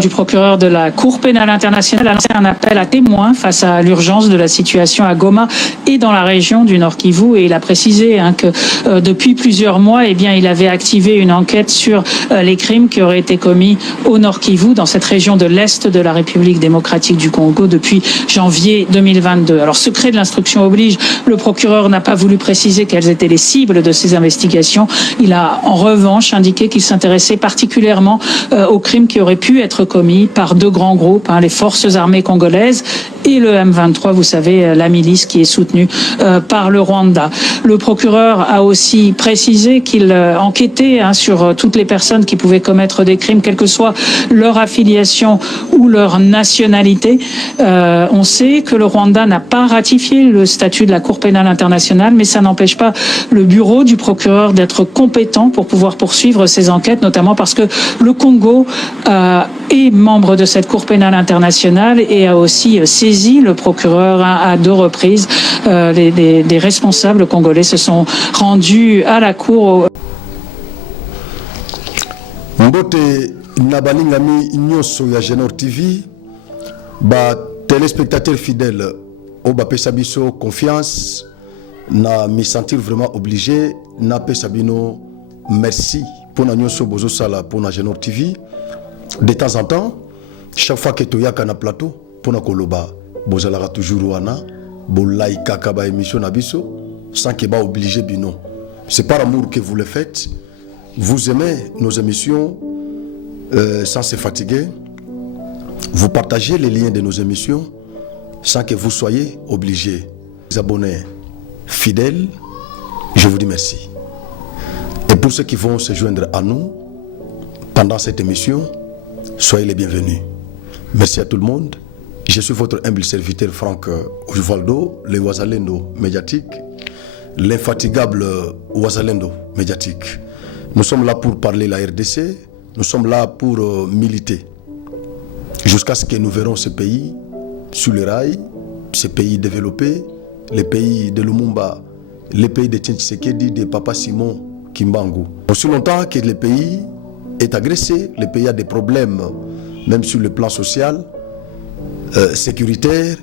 du procureur de la Cour pénale internationale a lancé un appel à témoins face à l'urgence de la situation à Goma et dans la région du Nord Kivu. Et il a précisé que depuis plusieurs mois, il avait activé une enquête sur les crimes qui auraient été commis au Nord Kivu, dans cette région de l'Est de la République démocratique du Congo, depuis janvier 2022. Alors, secret de l'instruction oblige, le procureur n'a pas voulu préciser quelles étaient les cibles de ces investigations. Il a en revanche indiqué qu'il s'intéressait particulièrement aux crimes qui auraient pu être commis par deux grands groupes, les forces armées congolaises et le M23, vous savez, la milice qui est soutenue par le Rwanda. Le procureur a aussi précisé qu'il enquêtait sur toutes les personnes qui pouvaient commettre des crimes, quelle que soit leur affiliation ou leur nationalité. On sait que le Rwanda n'a pas ratifié le statut de la Cour pénale internationale, mais ça n'empêche pas le bureau du procureur d'être compétent pour pouvoir poursuivre ces enquêtes, notamment parce que le Congo est membre de cette Cour pénale internationale et a aussi saisi le procureur à deux reprises. Des responsables congolais se sont rendus à la Cour. Mbote nabalingami nyoso ya Genor TV, téléspectateurs fidèles, ba pesa biso confiance, na me sentir vraiment obligé, na pesa bino merci pour na nyoso bozo sala pour na Genor TV. De temps en temps, chaque fois que toyaka na plateau, pour na koloba, bozalara toujours wana, bo like kaba émission na biso, sans que ba obligé bino. C'est par amour que vous le faites. Vous aimez nos émissions sans se fatiguer. Vous partagez les liens de nos émissions sans que vous soyez obligés. Les abonnés fidèles, je vous dis merci. Et pour ceux qui vont se joindre à nous pendant cette émission, soyez les bienvenus. Merci à tout le monde. Je suis votre humble serviteur Franck Osvaldo, le Wazalendo médiatique, l'infatigable Wazalendo médiatique. Nous sommes là pour parler la RDC, nous sommes là pour militer. Jusqu'à ce que nous verrons ce pays sur les rails, ce pays développé, les pays de Lumumba, les pays de Tshisekedi, de Papa Simon Kimbangu. Aussi longtemps que le pays est agressé, le pays a des problèmes, même sur le plan social, sécuritaire,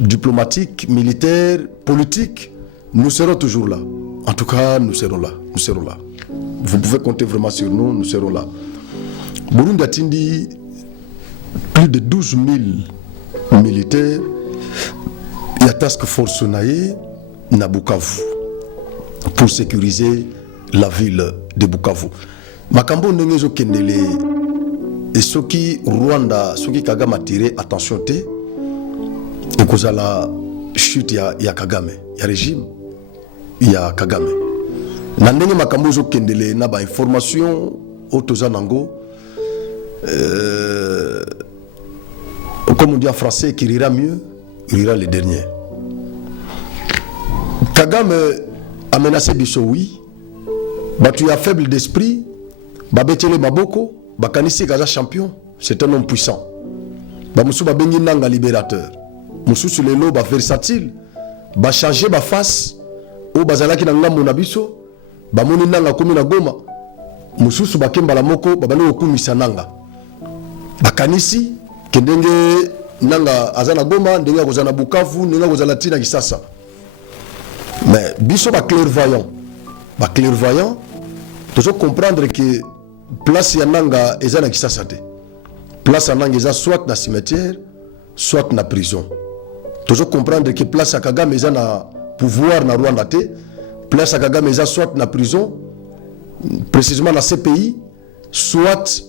diplomatique, militaire, politique, nous serons toujours là. En tout cas, nous serons là. Nous serons là. Vous pouvez compter vraiment sur nous, nous serons là. Burundi a dit plus de 12 000 militaires. Il y a task force naïe na Bukavu pour sécuriser la ville de Bukavu. Makambo ndengezo kendele et ce qui Rwanda, ce qui Kagame a tiré attention te et cause la chute ya Kagame, ya régime, ya Kagame. Nandenge makambo zo kendele na ba information otoza nango comme on dit en français, qui rira mieux, il rira le dernier. Kagame a menacé Bisso, oui. Tu es faible d'esprit, Babetele Maboko, Bakanisi Gaza champion, c'est un homme puissant. Moussou Babengi Nanga libérateur. Moussou sur les lots, versatile, changer ma face, au Bazalaki Nanga Monabiso, Bamoni Nanga Komina Goma, Moussou Bakemba la Moko, Babano Okumisa Nanga. Bakanisi, Kendenge Nanga Azana Goma, Ndenga Gozana Bukavu, Ndenga Gozana Tina Kisasa. Mais Bisso clairvoyant, clairvoyant, tu dois comprendre que place ya Nanga Ezana Kisasa te. Place ya Nanga Eza soit na cimetière, soit na prison. Tu dois comprendre que place ya Kagame Eza na pouvoir na Rwanda te, place ya Kagame Eza soit na prison, précisément na CPI, soit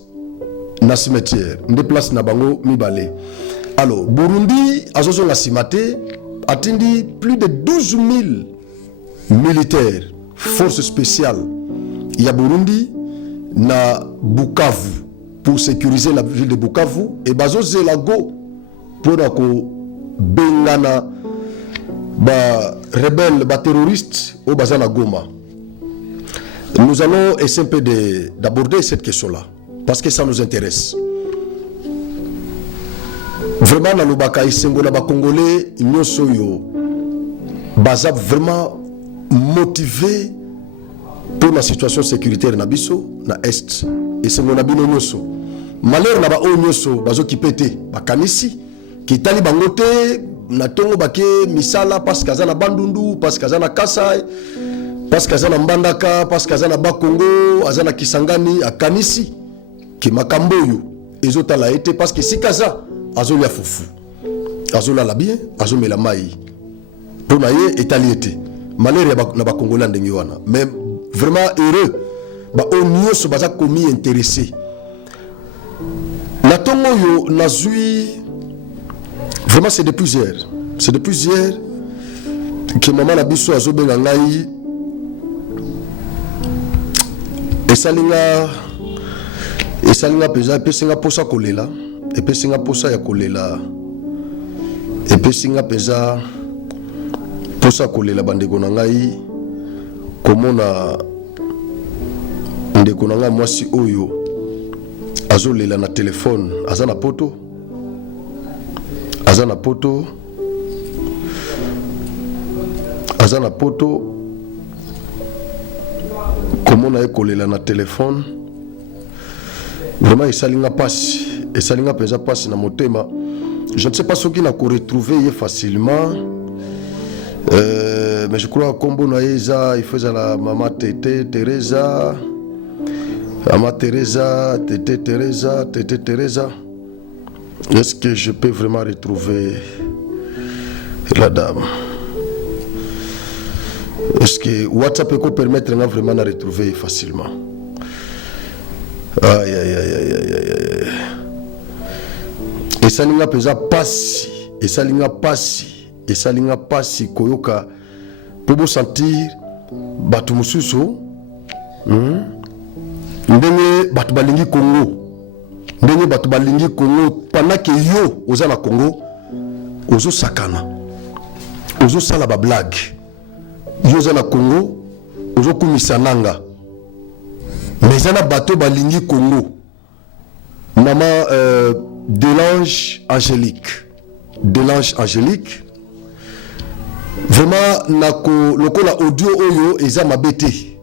na cimetière. Nde place na bango mibale. Alors, Burundi, azozo na simate, attendi plus de 12 000 militaires, forces spéciales. Il y a Burundi, na Bukavu, pour sécuriser la ville de Bukavu, et bazo zelago, pour nako bengana, rebelles, terroristes, au bazana Goma. Nous allons essayer un peu d'aborder cette question-là, parce que ça nous intéresse. Vraiment, dans le Baka Isengo, na Congolais, nous sommes vraiment motivés pour la situation sécuritaire na biso, na Est. Et c'est mon abino nyoso. malheur na ba onyoso bazo kipete bakanisi kitali bangote na tongo bake misala parce que na bandundu parce que na Kasai parce que na Mbandaka parce que na Bakongo azana Kisangani akanisi ki makambo yo ezotala ete parce que si kaza azolia fufu azola bien azomela mai pona ye etali ete malheur na Bakongola ndenge wana mais vraiment heureux ba onyoso baza komi intéressé la tongo yo nazui vraiment c'est depuis hier que maman na biso azobenga ngai esalinga peza epesinga posa kolela epesinga posa ya kolela epesinga peza posa kolela bandeko na ngai komona ndeko na ngai mwasi oyo azolela na telefone azana poto komona ekolela na telefone vraiment esalinga pesa pasi na motema. Je ne sais pas ce qu'il a retrouvé facilement mais je crois combo na eza il faisait la maman Tété Teresa Mama Teresa Tété Teresa. Est-ce que je peux vraiment retrouver la dame? Est-ce que WhatsApp peut permettre vraiment de retrouver facilement? Aïe. Esalinga pesa pasi, esalinga pasi koyoka pour sentir batu mususu ndenge batu balingi Congo pendant que yo oza na Congo ozo sakana ozo sala ba blague yo oza na Congo ozo kumisa nanga mais ana bato balingi Congo maman Delange Angélique vraiment nako lokola audio oyo eza mabete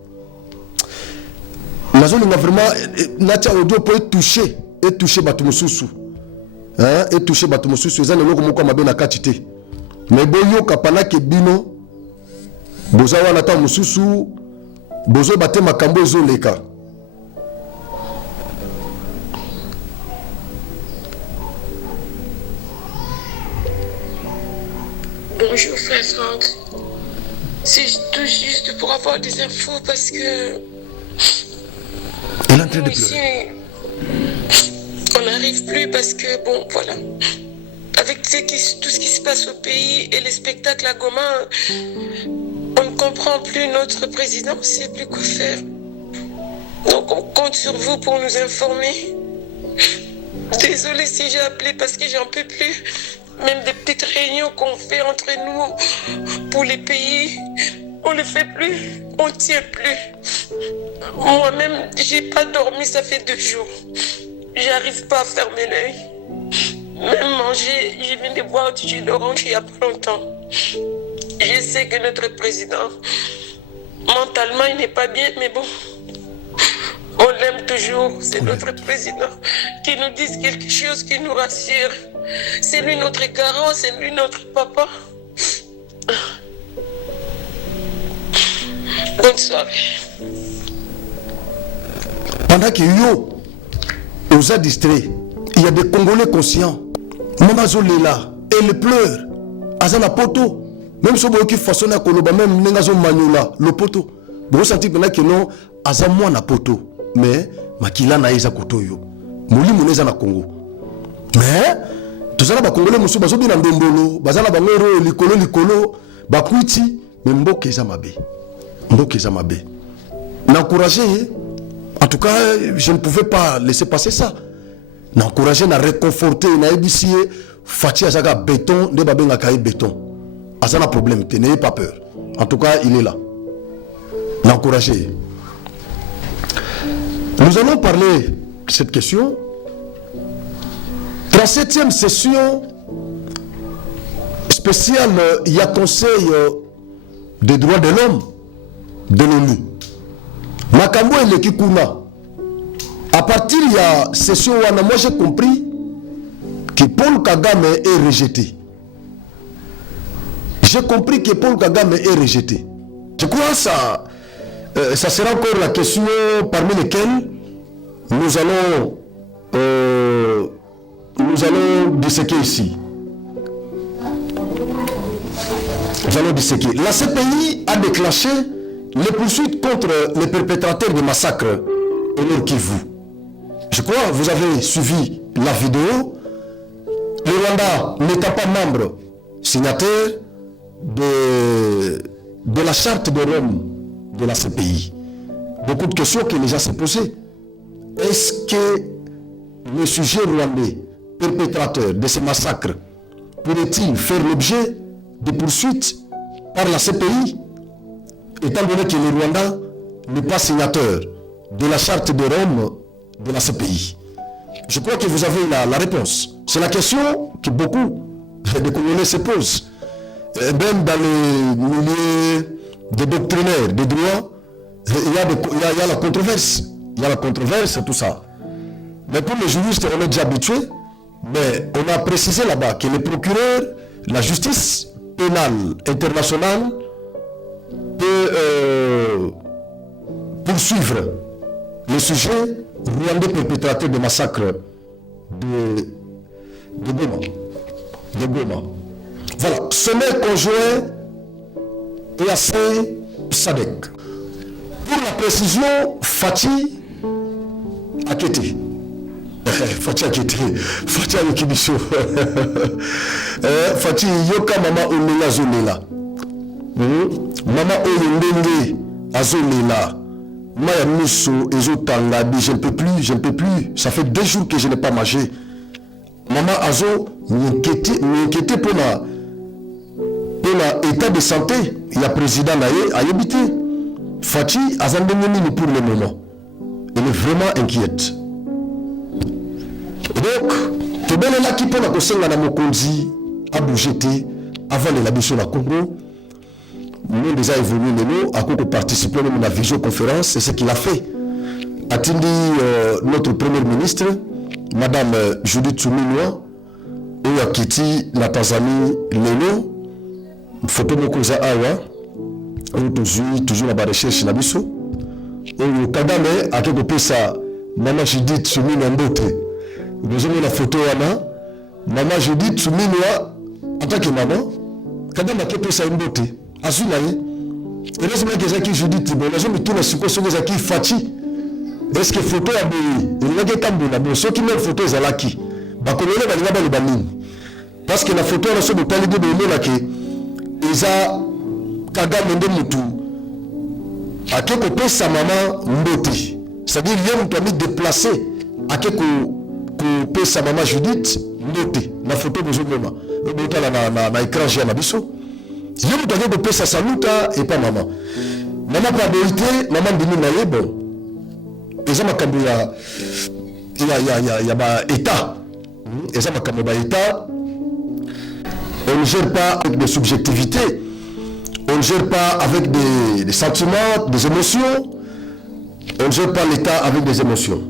nazolinga vraiment natia audio pour toucher bato mususu et toucher bato mususu eza leloko moko mabe na kati te mais boyoka pana ke bino boza wana ta mususu bozo bate makambo ezoleka. Bonjour frère Franck, c'est tout juste pour avoir des infos parce que nous ici on n'arrive plus parce que bon voilà, avec tout ce qui se passe au pays et les spectacles à Goma, on ne comprend plus notre président, on ne sait plus quoi faire. Donc on compte sur vous pour nous informer. Désolée si j'ai appelé parce que j'en peux plus. Même des petites réunions qu'on fait entre nous pour les pays, on ne fait plus, on ne tient plus. Moi-même, j'ai pas dormi, ça fait 2 jours. J'arrive pas à fermer l'œil. Même manger, je viens de boire du jus d'orange il y a pas longtemps. Je sais que notre président, mentalement, il n'est pas bien, mais bon, on l'aime toujours. C'est notre président qui nous dit quelque chose qui nous rassure. C'est lui notre garant, c'est lui notre papa. Bonne soirée. Pendant que yo, on a distrait, il y a des Congolais conscients. Maman Zolela, elle pleure. Azana poto. Même si on qui façonne à Koloba, même Nengazo Maniola, le poto. Vous sentez maintenant que non, Azamwa na poto. Mais, Makila na Eza Kotoyo. Mouli Mouneza na Congo. Mais, tozala ba Congolais musu bazo bina ndombolo, bazala bangoro likolo, bakwiti, mais mboke eza mabe. N'encourager, en tout cas, je ne pouvais pas laisser passer ça. N'encourager, na réconforter, na ébicier, Fati Azaga béton, ne babenga kaye béton. Azana problème, n'ayez pas peur. En tout cas, il est là. N'encourager. Nous allons parler de cette question. 37e session spéciale, il y a Conseil des droits de l'homme de l'ONU. Makambo et l'équipe Kuna. à partir il y a session wana, moi j'ai compris que Paul Kagame est rejeté. J'ai compris que Paul Kagame est rejeté. Je crois que ça sera encore la question parmi lesquelles nous allons disséquer ici. Nous allons disséquer. La CPI a déclenché les poursuites contre les perpétrateurs de massacres au Nord Kivu. Je crois que vous avez suivi la vidéo. Le Rwanda n'étant pas membre signataire de la charte de Rome de la CPI. Beaucoup de questions que les gens se posaient. Est-ce que le sujet rwandais, perpétrateur de ces massacres, pourrait-il faire l'objet de poursuites par la CPI, étant donné que le Rwanda n'est pas signateur de la charte de Rome de la CPI? Je crois que vous avez la réponse. C'est la question que beaucoup de Congolais se posent. Même dans les milieux des doctrinaires, des droits, il y a la controverse. Il y a la controverse et tout ça. Mais pour les juristes, on est déjà habitués. Mais on a précisé là-bas que les procureurs, la justice pénale internationale peut poursuivre le sujet rwandais perpétrateur de massacres de Goma. Voilà, sommet conjoint EAC SADC. Pour la précision, Fati Akete. Fati Akete. Fati Akibiso. Fati Yoka Mama Olela Zolela. Mama Oyendenge Azolela. Maya Miso Ezotanga. Je ne peux plus. Ça fait 2 jours que je n'ai pas mangé. Maman Azo m'inquiétait pour l'état de santé. Il y a président à Yébité. Fati Azandemini pour le moment. Elle est vraiment inquiète. Donc, tu es là qui peut la Mokonzi à Bougété avant de la mission à Congo. Nous déjà évolué à Congo participer à la visioconférence, c'est ce qu'il a fait. A-t-il dit notre premier ministre, Madame Judith Suminwa, et à Kiti, la Tanzanie, Lelo, photo Mokoza Awa, toujours la recherche na biso. Et Kagame a quelque peu ça, Maman Judith Suminwa Mbote. Vous avez la photo là, Maman Judith Suminwa, en tant que maman, Kagame a quelque peu ça Mbote. Azulaye. Heureusement que Zaki Judith, bon, les gens me tournent à ce que Zaki Fati. Est-ce que photo a béni? Il y a des tambours là-bas. Ceux qui mettent photo, ils ont l'acquis. Parce que la photo, elle a sur le palais de Béni là qui ils ont Kagame de Moutou. À quelque peu sa maman Mboti. C'est-à-dire il y a un permis déplacé à quelque peu sa maman Judith Mboti. La photo vous avez là. Mboti na écran j'ai na biso. Il y a un permis de sa saluta et pas maman. Maman pas vérité, maman de Minaye bon. Eza makambo ya ba état. Eza makambo ba état. On ne gère pas avec des subjectivités. On ne gère pas avec des sentiments, des émotions. On ne gère pas l'état avec des émotions.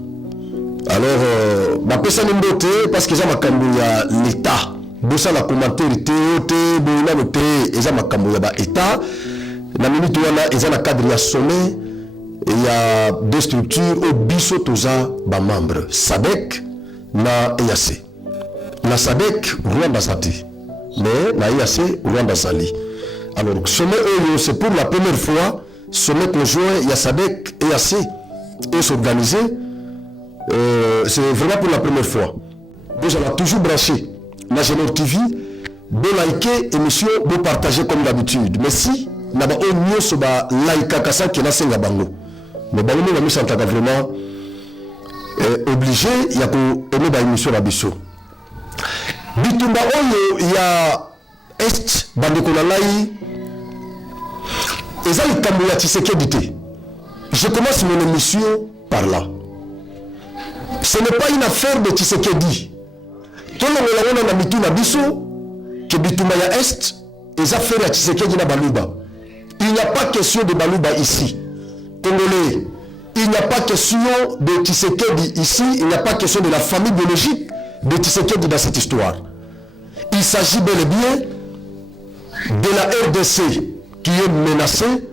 Alors, ma personne est parce que eza makambo ya l'état. Bosa la commentaire te boina le te eza makambo ya ba état. Na minute wana eza na cadre ya sommet. Il y a 2 structures au biso toza ba membre SADC na EAC. La SADC Rwanda Zati, mais na EAC Rwanda Zali. Alors sommet c'est pour la première fois sommet conjoint il y a SADC EAC et s'organiser. C'est vraiment pour la première fois. Vous allez toujours brancher la Genor TV, de liker émission, de partager comme d'habitude. Mais si na ba au mieux so ba like kasa ki na senga bango. Mais bah, nous, sommes vraiment obligés, il y a une émission à Bisso. Bitumba Oyo, il y a Est, Bandekonalaï, et ça, le Kamouya Tshisekedi. Je commence mon émission par là. Ce n'est pas une affaire de Tshisekedi. Tout le monde a mis à Bisso, que Bitumba ya Est, les affaires de Tshisekedi na Baluba. Il n'y a pas question de Baluba ici. Congolais, il n'y a pas question de Tshisekedi ici, il n'y a pas question de la famille biologique de Tshisekedi dans cette histoire. Il s'agit bel et bien de la RDC qui est menacée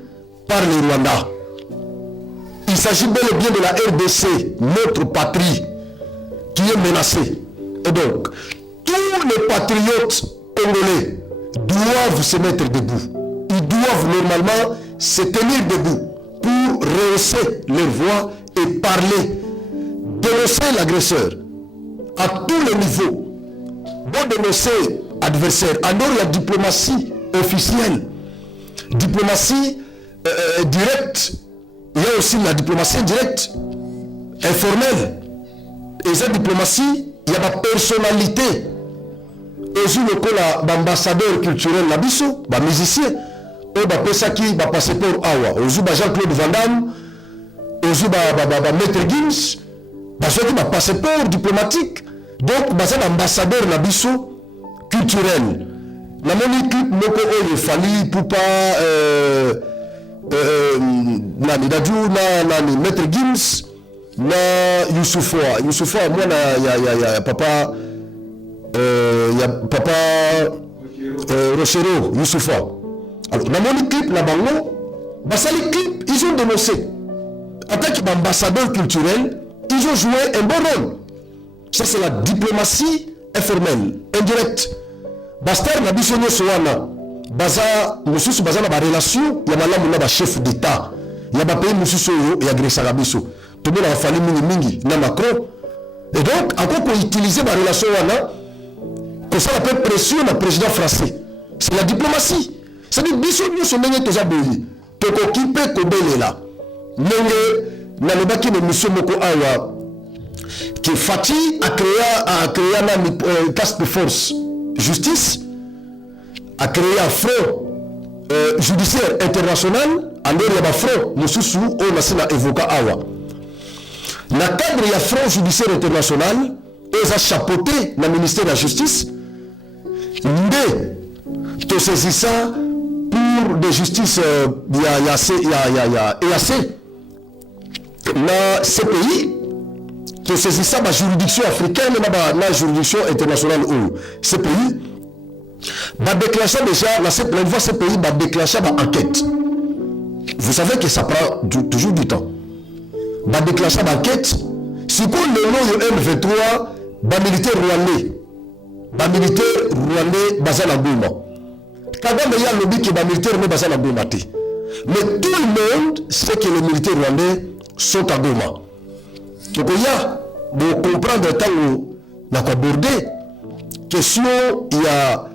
par le Rwanda. Il s'agit bel et bien de la RDC, notre patrie, qui est menacée. Et donc, tous les patriotes congolais doivent se mettre debout. Ils doivent normalement se tenir debout pour rehausser leur voix et parler, dénoncer l'agresseur à tous les niveaux. Bon, dénoncer adversaire. Alors la diplomatie officielle, diplomatie directe, il y a aussi la diplomatie indirecte, informelle. Et cette diplomatie, il y a ma personnalité. Aujourd'hui, le ambassadeur culturel, la biso, les musiciens, qui va passeport awa. Aujourd'hui, Jean-Claude Van Damme, aujourd'hui, Maître Gims, un passeport diplomatique. Donc, c'est l'ambassadeur la biso culturel. La monique, il fallait pour pas. Maître Gims, na Youssoufa, moi, il y a papa. Il y a papa Rochero, Youssoufa. Alors, dans mon clip, les clips, ils ont dénoncé. En tant qu'ambassadeur culturel, ils ont joué un bon rôle. Ça, c'est la diplomatie informelle, indirecte. Bastar n'a bisonné soana. Baza, mususu baza na ba relation, ya malamu na ba chef d'État. Ya ba pays mususu yo ya Grèce Arabiso. Tout le monde a fallu mingi na Macron. Et donc, encore qu'on utilise ma relation wana, que ça appelle pression le président français. C'est la diplomatie. C'est-à-dire, biso nous sommes menés tous à bouli. Toko kipe kobele là. Nenge, na le baki de monsieur Moko Awa, que Fatih a créé un task force justice, a créé un front judiciaire international, en dehors il y a un front, nous on a évoqué Awa. Dans le cadre il y a un front judiciaire international, ils ont chapeauté le ministère de la Justice, mais tout saisi ça pour de justice, il y a EAC, dans ces pays, tout saisi ça, la juridiction africaine, la juridiction internationale, ces pays, va déclencher déjà, dans cette voie, ces pays va déclencher une enquête. Vous savez que ça prend toujours du temps. Va déclencher une enquête. Si vous le M23, va militaire rwandais, basé à Goma. Kagame y a le lobby qui va militaire mais basé à Goma. Mais tout le monde sait que les militaires rwandais sont à Goma. Donc il y a, pour comprendre le temps où on a abordé, question, il y a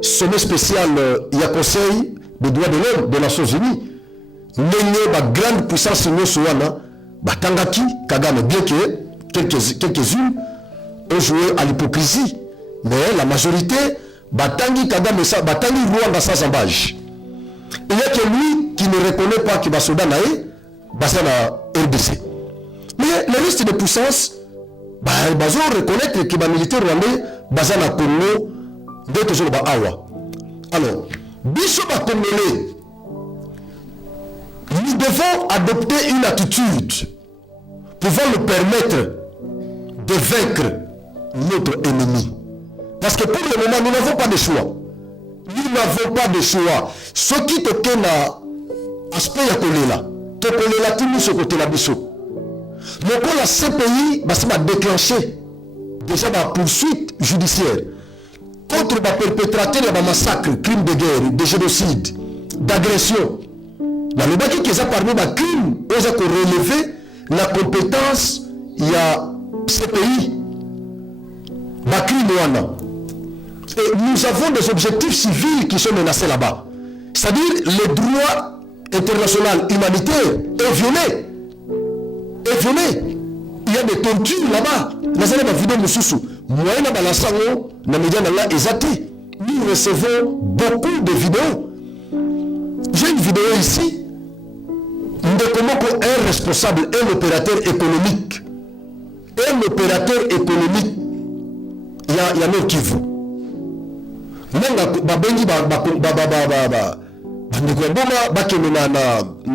sommet spécial, il y a Conseil des droits de l'homme des Nations Unies. Mais il y a une grande puissance nous Souana, Tangaki, Kagame, bien que quelques-unes ont joué à l'hypocrisie. Mais la majorité, Batangi Kagame, Batangi Rwanda sans embâche. Il n'y a que lui qui ne reconnaît pas que Basoda Naé, basé à RDC. Mais le reste des puissances, ils ont reconnaître que les militaires rwandais, basé à Congo, d'autres jours à Awa. Alors, Bishop Congolais, nous devons adopter une attitude pouvant nous permettre de vaincre notre ennemi. Parce que pour le moment, nous n'avons pas de choix. Nous n'avons pas de choix. Ce qui te tient à aspect à Kolela, te Kolela, tout nous ce côté là, Bissot. Donc, la CPI va déclencher déjà la poursuite judiciaire contre les perpétrateurs de massacres, crimes de guerre, de génocide, d'agression. Dans le baki qui est parmi les crimes, ils ont relevé la compétence, il y a CPI. Et nous avons des objectifs civils qui sont menacés là-bas. C'est-à-dire le droit international humanitaire est violé. Il y a des tortures là-bas. Nous recevons beaucoup de vidéos. J'ai une vidéo ici de comment un responsable, un opérateur économique, il y a Nord Kivu.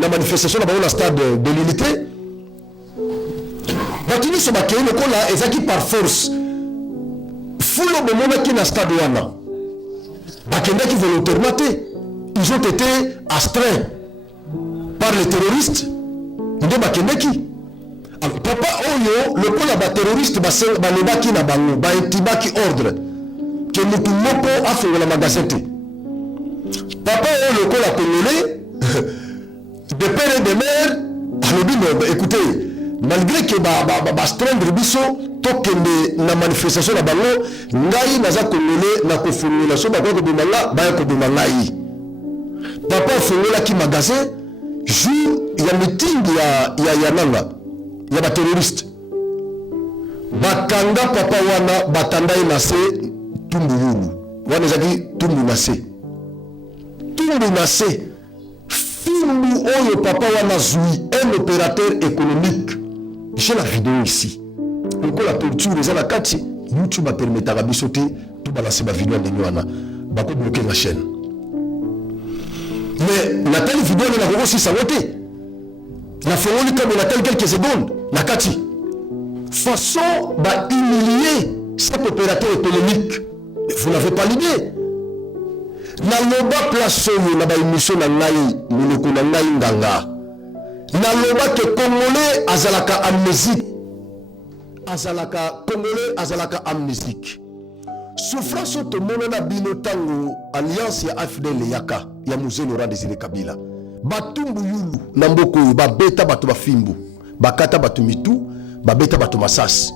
La manifestation dans le stade de l'unité, bato nyonso bakei lokola ezalaki par force fulo bomonaki na stade wana bakendaki volontairement te, ils ont été astreints par les terroristes nde bakendaki. Alors papa oyo lokola baterroriste balobaki na bango baintibaki ordre ke mutu moko afongola magasin te. Papa oyo lokola congolais de père et de mère alobi no écoutez, malgré que bastreindre biso tokende na manifestation na bango, ngai naza congolais na kofongola so bakoki koboma nga baya koboma ngai. Papa afongolaki magasin jour ya meeting ya nanga ya baterroriste, bakanga papa wana batanda ye na se tumbu yulu wana ezaki tumbu na se, tumbu na se fimbu oyo papa wana zui un opérateur économique. J'ai la vidéo ici encore la torture eza na kati YouTube apermetaka biso te tobalanse bavideo ndenge wana bakobloke la chaîne, mais natali vidéo na kokosisa ngo te nafongoli kama natali quelques secondes na kati façon humilier cet opérateur économique. Vous n'avez pas l'idée. Naloba place oyo na baémission na ngai monoko na ngai nganga naloba ke congolais azalaka amnésique, azalaka congolais azalaka amnésique. Souffrance otomona na bino tango alliance ya AFDL yaka ya Mzee Laurent Désiré Kabila batumbu yulu na mboko oyo babeta bato bafimbu bakata bato mitu babeta bato masasi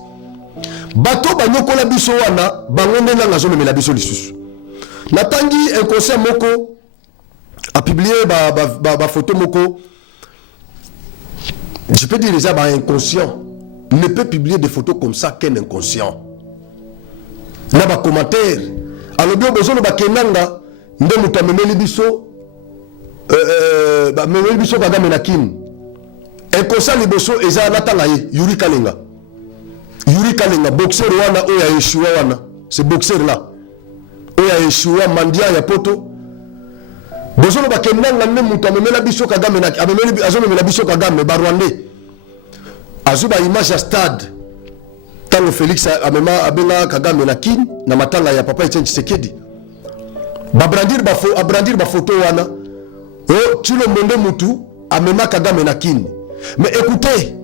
bato banyokola biso wana bango nde nanga azomemela biso lisusu. Natangi un conseil moko a publié ba photo moko, je peux dire déjà inconscient ne peut publier des photos comme ça qu'un inconscient. Na ba commentaire alors bien besoin ba kenanga nde muta memeli biso ba memeli biso ba gamenakin inconscient liboso eza natanga ye Yuri Kalenga boxeur wana oya Yeshua wana, ce boxeur là oya Yeshua mandia ya poto bozono bakendanga ne mutu amemela biso Kagame na amemeli azomemela biso Kagame ba Rwandais azuba image ya stade tango Félix amema abenga Kagame na kin na matanga ya papa Etienne Tshisekedi babrandir ba photo wana tilo monde mutu amema Kagame na kin. Mais écoutez,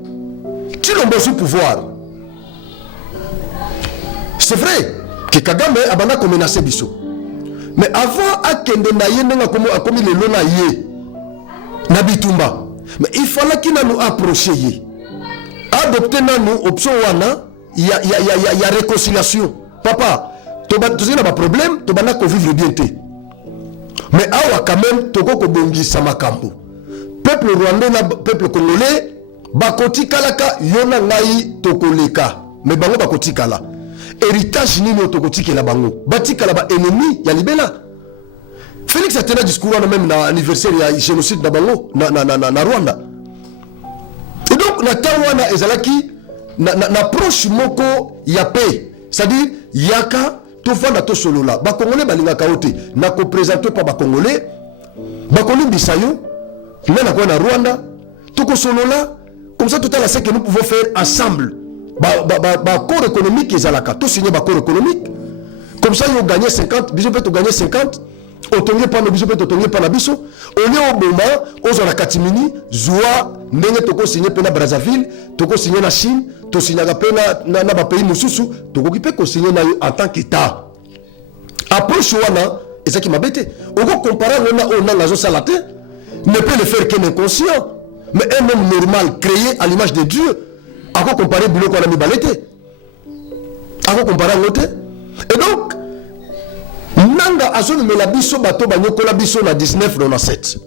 tilo mbosu pouvoir, c'est vrai que Kagame abana ko menacer biso, mais avant akende na ye ndenga komi lelo na ye na bitumba, mais il fallait qu'il nous approcher ye adopter nanu option wana ya réconciliation. Papa tozina ba problème tobana ko vivre bien te, mais awa quand même toko ko bongisa makambo peuple rwandais na peuple congolais bakoti kalaka yona ngai tokoleka, mais bango bakoti kala héritage nini otokotikela bango batikala ba ennemi ya libela. Félix a tenu discours même na anniversaire ya génocide na bango na Rwanda. Et donc na tawana ezalaki na proche moko ya paix, c'est-à-dire yaka tofanda to solola ba congolais balingaka ote na ko présenter pas ba congolais bakoni bisayo na kwa na Rwanda toko solola comme ça tout à ce que nous pouvons faire ensemble. Accord économique ezalaka to signer ba accord économique comme ça ils ont gagné 50 biso peut gagner 50 otonge pa no biso peut otonge pa na biso on est au moment aux la katimini zoa ndenge toko signer pe na Brazzaville toko signer na Chine to signer pe na ba pays mususu toko ki pe ko signer na yo en tant qu'état approche wana ezaki mabete oko comparer on a la zo salate ne peut le faire qu'un inconscient, mais un homme normal créé à l'image de Dieu à quoi comparer biloko na mibalete à quoi comparer ngote. Et donc nanga azonu mela biso bato banyokola biso na 1997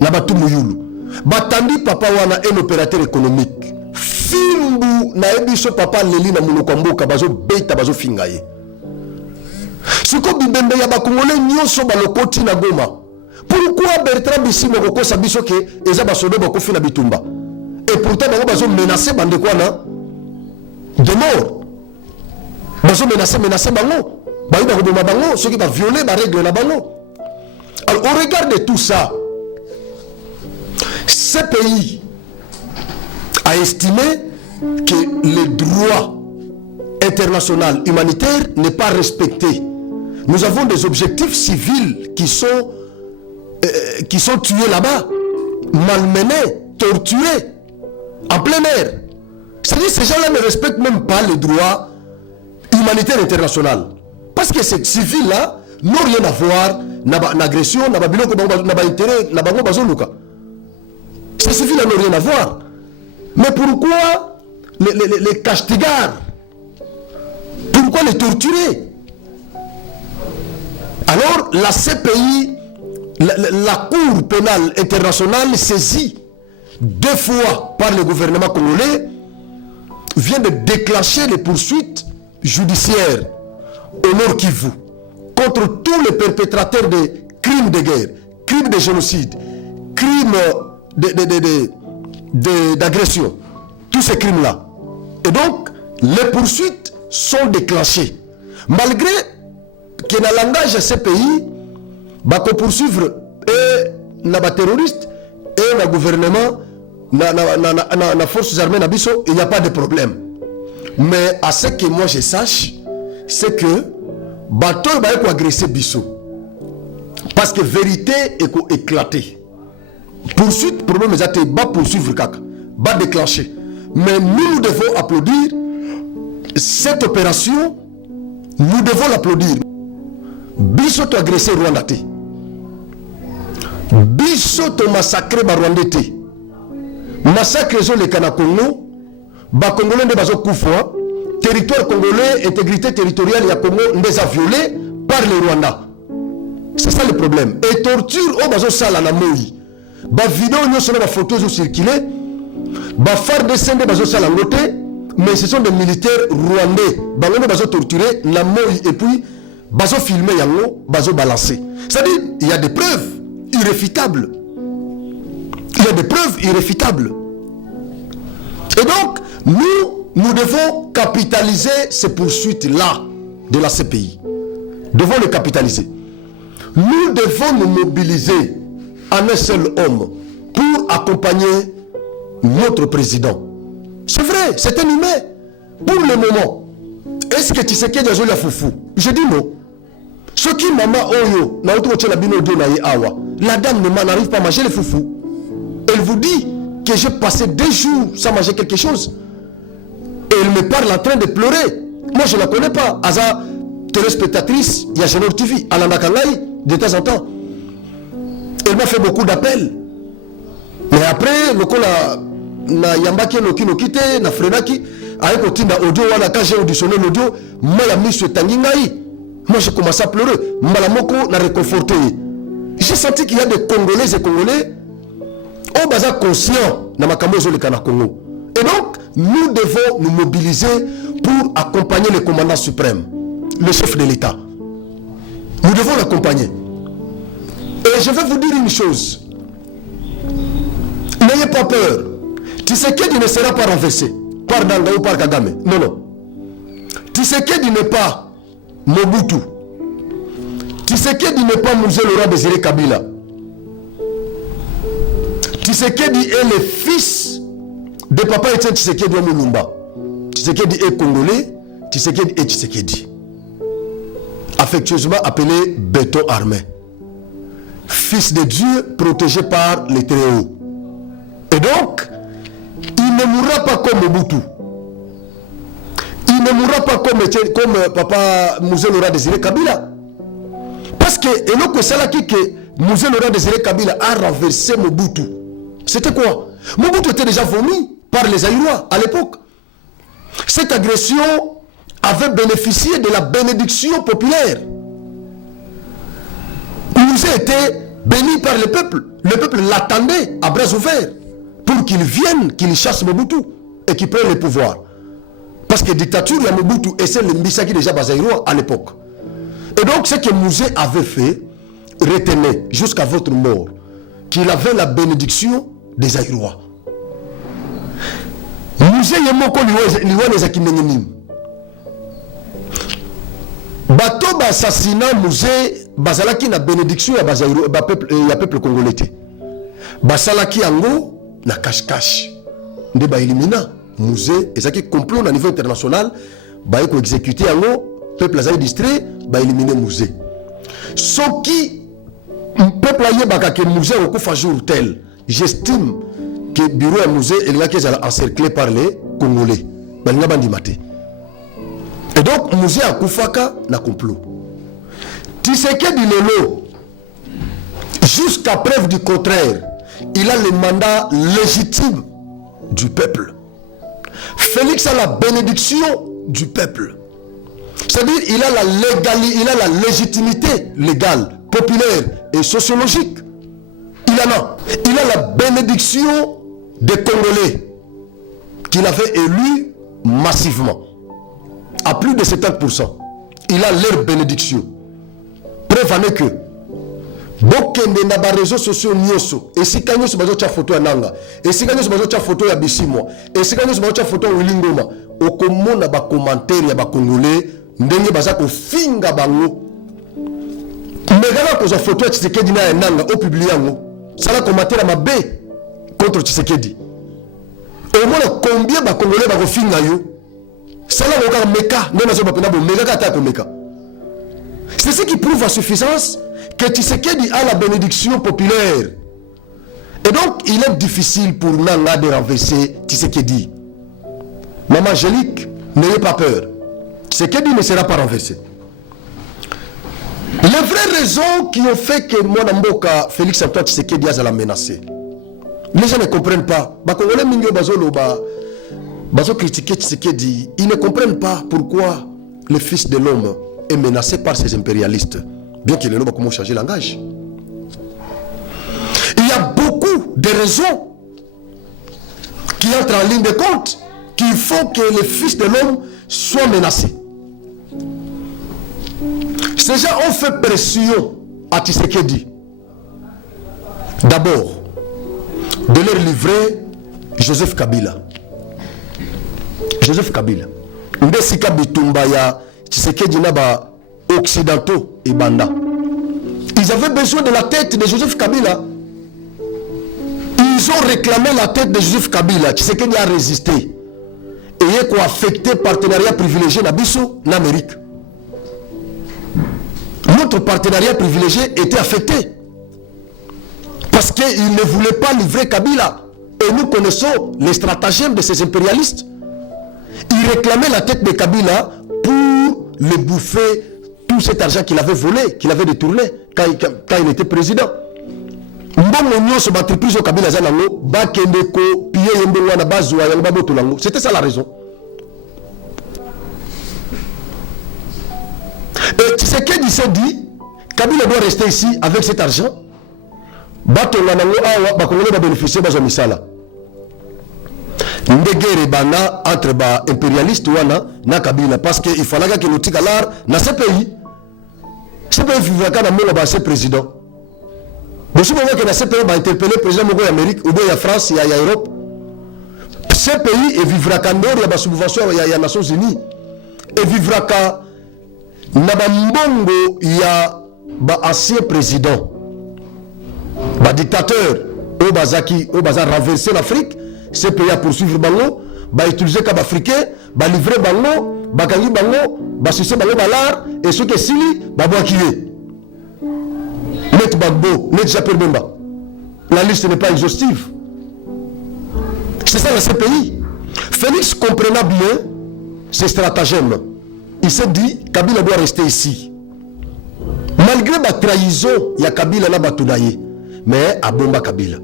na batu muyulu batandi papa wana un opérateur économique fimbu na ebiso papa leli na munoko mboka bazo beta bazo fingaye siko bibembe ya bakongole nyonso balokoti na Goma. Pourquoi Bertrand Bisimba kokosa biso ke eza basodo bakofi na bitumba et pourtant bango bazo menacer bande kwa na de mort bazo menacer bango bayi ba koboma bango ceux qui va violer ba règle na bango. Alors au regard de tout ça, ce pays a estimé que le droit international humanitaire n'est pas respecté. Nous avons des objectifs civils qui sont tués là-bas, malmenés, torturés, en plein air. C'est-à-dire que ces gens-là ne respectent même pas le droit humanitaire international. Parce que ces civils-là n'ont rien à voir avec l'agression, ces civils-là n'ont rien à voir. Mais pourquoi les castigar? Pourquoi les torturer? Alors la CPI, la Cour pénale internationale saisie 2 fois par le gouvernement congolais, vient de déclencher les poursuites judiciaires au Nord Kivu contre tous les perpétrateurs de crimes de guerre, crimes de génocide, crimes d'agression, tous ces crimes-là. Et donc, les poursuites sont déclenchées. Malgré que dans le langage de ces pays, bah, qu'on poursuivre et les terroristes et le gouvernement, les forces armées, il n'y a pas de problème. Mais à ce que moi je sache, c'est que bateau va agresser Bissot. Parce que vérité est éclatée. Poursuite, problème est va poursuivre kaka, va déclencher. Mais nous devons applaudir cette opération. Nous devons l'applaudir. Bissot a agressé Rwanda. Bissot a massacré Rwanda. Massacre les Congo. Congolais ne bazo koufa. Territoire congolais, intégrité territoriale ya Congo les a violés par le Rwanda. C'est ça le problème. Et torture au bazo sala na moi. Ba vidéo nous sont les photos ont circulé. Ba phare de scène bazo sala ngote, mais ce sont des militaires rwandais. Ba ngone bazo torturer na moi et puis bazo filmer yango, bazo balancer. C'est-à-dire il y a des preuves irréfutables. Il y a des preuves irréfutables. Et donc nous devons capitaliser ces poursuites-là de la CPI. Nous devons les capitaliser. Nous devons nous mobiliser en un seul homme pour accompagner notre président. C'est vrai, c'est un humain. Pour le moment, est-ce que tu sais qu'il y a la foufou? Je dis non. Ce qui maman oyo, la dame n'arrive pas à manger les foufous. Elle vous dit que j'ai passé 2 jours sans manger quelque chose. Et elle me parle en train de pleurer. Moi je ne la connais pas. Aza, téléspectatrice, il y a Génor TV, à l'Andakangaï, de temps en temps. Elle m'a fait beaucoup d'appels. Mais après, le cola na yambaki no kite na frenaki avec otinda audio wala quand j'ai auditionné l'audio, moi la mise tangingai. Moi j'ai commencé à pleurer. Malamoko n'a réconforté. J'ai senti qu'il y a des Congolais et Congolais au baza conscient na makambo zo le kana Congo. Et donc nous devons nous mobiliser pour accompagner le commandant suprême, le chef de l'État. Nous devons l'accompagner. Et je vais vous dire une chose. N'ayez pas peur. Tshisekedi ne sera pas renversé par Danga ou par Kagame. Non, non. Tshisekedi n'est pas Mobutu. Tshisekedi n'est pas Mouzé Laurent Désiré Kabila. Tshisekedi est le fils de papa Etienne Tshisekedi Mulumba. Tshisekedi est congolais. Tshisekedi est Tshisekedi. Affectueusement appelé béton armé. Fils de Dieu protégé par les Très-Hauts. Et donc, il ne mourra pas comme Mobutu. Il ne mourra pas comme papa Mouzé Laurent Désiré Kabila. Parce que, et donc, c'est là que Mouzé Laurent Désiré Kabila a renversé Mobutu. C'était quoi? Mobutu était déjà vomi par les Aïrois à l'époque. Cette agression avait bénéficié de la bénédiction populaire. Mouzé était béni par le peuple. Le peuple l'attendait à bras ouverts pour qu'il vienne, qu'il chasse Mobutu et qu'il prenne le pouvoir. Parce que la dictature, il y a Mobutu et c'est le Mbisaki déjà Bazaïrois à l'époque. Et donc, ce que Mouzé avait fait, retenez jusqu'à votre mort, qu'il avait la bénédiction des Aïrois. Mouzé Yemoko liwa les Akimenyenim. Bato ba assassinat Mouzé bazalaki na bénédiction ya Bazaïrois, ya peuple congolais. Basalaki yango na cache-cache. Nde ba elimina. musée et ça qui complot au niveau international ba ko exécuter yango peuple azali distrait ba éliminer musée ce qui peuple aye baka que musée au kufa jour tel j'estime que bureau à musée et là qui est encerclé par les Congolais ba nga bandi maté et donc musée a kufaka na complot Tshisekedi lelo jusqu'à preuve du contraire il a le mandat légitime du peuple. Félix a la bénédiction du peuple. C'est-à-dire il a la légalité, il a la légitimité légale, populaire et sociologique. Il a la bénédiction des Congolais qu'il avait élus massivement à plus de 70%. Il a leur bénédiction. Preuve en est que bokende na ba réseaux sociaux nyoso esika nyoso bazocha photo ya nanga esika nyoso bazocha photo ya bisimwa esika nyoso bazocha photo ya Wilingoma okomona ba commentaire ya ba congolais ndenge baza ko finga bango mbegala ko za photo ya Tshisekedi na nanga o publier yango sala commentaire ma mabe contre Tshisekedi omona combien ba congolais ba ko finga yo sala ko ka meka ndena zo ba pena bo meka ka ta ko meka. C'est ce qui prouve à suffisance que Tshisekedi a la bénédiction populaire. Et donc, il est difficile pour Nanga de renverser Tshisekedi. Maman Angélique, n'ayez pas peur. Tshisekedi ne sera pas renversé. Les vraies raisons qui ont fait que Mwana Mboka, Félix Antoine Tshisekedi a la menacé. Les gens ne comprennent pas. Bakongolais Mingo Bazolo, Bazo critiquer Tshisekedi, ils ne comprennent pas pourquoi le fils de l'homme est menacé par ces impérialistes. Bien qu'il ait comment changer le langage. Il y a beaucoup de raisons qui entrent en ligne de compte qui font que le fils de l'homme soit menacé. Ces gens ont fait pression à Tshisekedi. D'abord, de leur livrer Joseph Kabila. Joseph Kabila. Ndesika bitumba ya Tshisekedi naba occidentaux et Banda. Ils avaient besoin de la tête de Joseph Kabila. Ils ont réclamé la tête de Joseph Kabila. Tshisekedi a résisté. Et il a affecté partenariat privilégié d'Abisso en Amérique. Notre partenariat privilégié était affecté. Parce qu'ils ne voulaient pas livrer Kabila. Et nous connaissons les stratagèmes de ces impérialistes. Ils réclamaient la tête de Kabila pour le bouffer tout cet argent qu'il avait volé, qu'il avait détourné quand il était président. C'était ça la raison. Et Tshisekedi s'est dit, Kabila doit rester ici avec cet argent. Va bénéficier de misala. Ndegere bana entre ba impérialiste wana na Kabila parce que il fallait que le tikalar na ce pays vivra kana mona ba ce président. Bosu mona que na ce pays ba interpeller président moko ya Amérique ou bien ya France ya Europe. Ce pays et vivra kana ya ba subvention ya Nations Unies et vivra ka na ba mbongo ya ba ancien président ba dictateur au bazaki au bazar renverser l'Afrique. Ce pays à poursuivre bango, ba utiliser comme africain, ba livrer bango, ba kangi bango, ba sucer bango balar et ceux qui sili ba boakile. Net Bagbo, net Japel Bemba. La liste n'est pas exhaustive. C'est ça le CPI. Félix comprenait bien ces stratagèmes. Il s'est dit Kabila doit rester ici. Malgré la trahison, il y a Kabila là batunaye, mais à Bomba Kabila.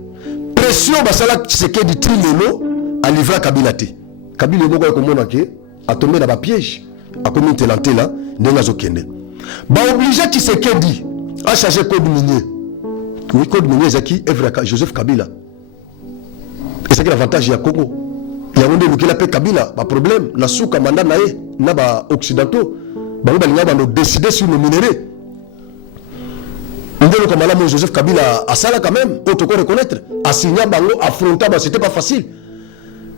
Pression basala Tshisekedi trilelo a livré à Kabila te. Kabila moko ko mona ke a tombé dans ba piège a commis telanté là ndenga zokende. Ba obligé Tshisekedi a changer code minier. Oui, code minier zaki Evraka Joseph Kabila. Et c'est que l'avantage ya Congo. Il y a monde qui l'appelle Kabila, pas problème, na souka mandat naé na ba occidentaux. Ba balinga ba no décider sur le minerai. Comme Joseph Kabila a ça là quand même, on te reconnaître. Assigner Bango, affronter, c'était pas facile.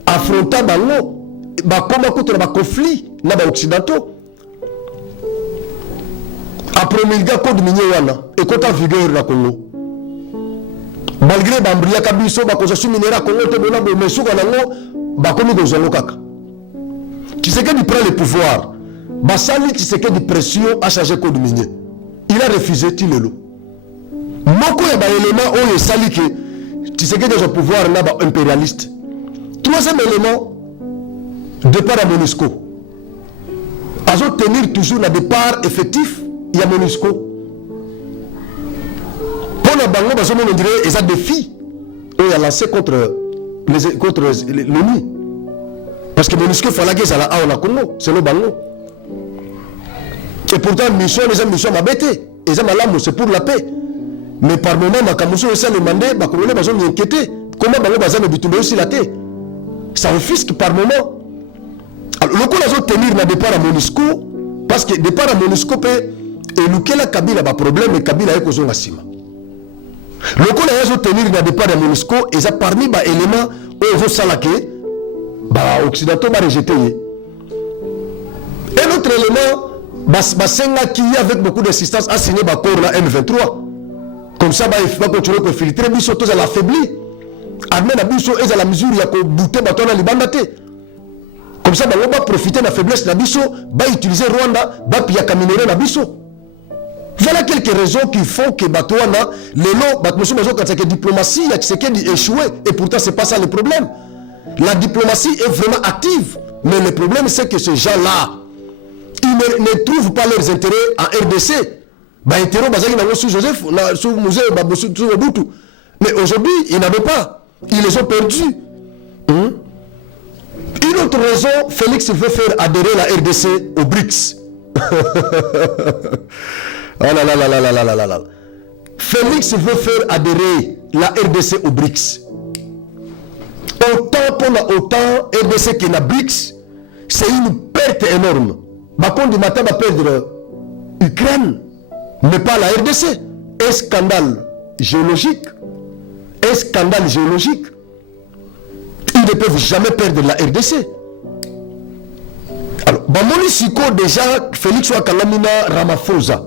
Affronter Bango, comment contre le conflit, là bas occidentaux. Après le code minier et quand en vigueur la Congo. Malgré Bambria Kabiso, Bakosasu Minera Congo, te bona mais sous Kanango, bakomi kozongo kaka. Tshisekedi prend le pouvoir. Basali Tshisekedi pression à changer code minier. Il a refusé Tilelo. Moko ya ba élément oyo sali que Tshisekedi a pouvoir na ba impérialiste. Troisième élément, départ à MONUSCO. Azo tenir toujours le départ effectif, il y a MONUSCO. Pour la banque, on dirait qu'ils ont des défis. On a lancé contre l'ONU. Parce que MONUSCO, il fallait qu'ils aient la Congo. C'est le bango. Et pourtant, mission, les missions m'abêté. Les gens c'est pour la paix. Mais par moment, quand nous sommes demandé, les Congolais vont inquiéter. Comment bango bazan bitumbe aussi la tête? Ça offusque par moment. Alors, le coup de tenir le départ à MONUSCO, parce que le départ à MONUSCO peut éluquer la Kabila a problème et Kabila est causé Sima. Le coup de tenir le départ à MONUSCO, et ça parmi les éléments où ils ont salaké, les Occidentaux vont rejeter. Un autre élément, Basenga qui avec beaucoup d'assistance a signé l'accord la M23. Comme ça, il va continuer à filtrer, mais surtout à l'affaiblir. Armée na biso et à la mesure il y a que bouter bâton à libandate. Comme ça, on va profiter de la faiblesse de Nabiso, va utiliser Rwanda, va piller Kaminere Nabiso. Voilà quelques raisons qui font que Batouana, les lots, quand c'est que diplomatie, il y a qui échoué, et pourtant, ce n'est pas ça le problème. La diplomatie est vraiment active, mais le problème, c'est que ces gens-là, ils ne trouvent pas leurs intérêts en RDC. Mais aujourd'hui, ils n'avaient pas. Ils les ont perdus. Une autre raison, Félix veut faire adhérer la RDC aux BRICS. Félix veut faire adhérer la RDC aux BRICS. Autant pour autant, RDC qui est la BRICS, c'est une perte énorme. Bakondi Mata va perdre l'Ukraine, mais pas la RDC. Un scandale géologique. Un scandale géologique. Ils ne peuvent jamais perdre la RDC. Alors, Bamoni Siko déjà, Félix Wakalamina Ramaphosa.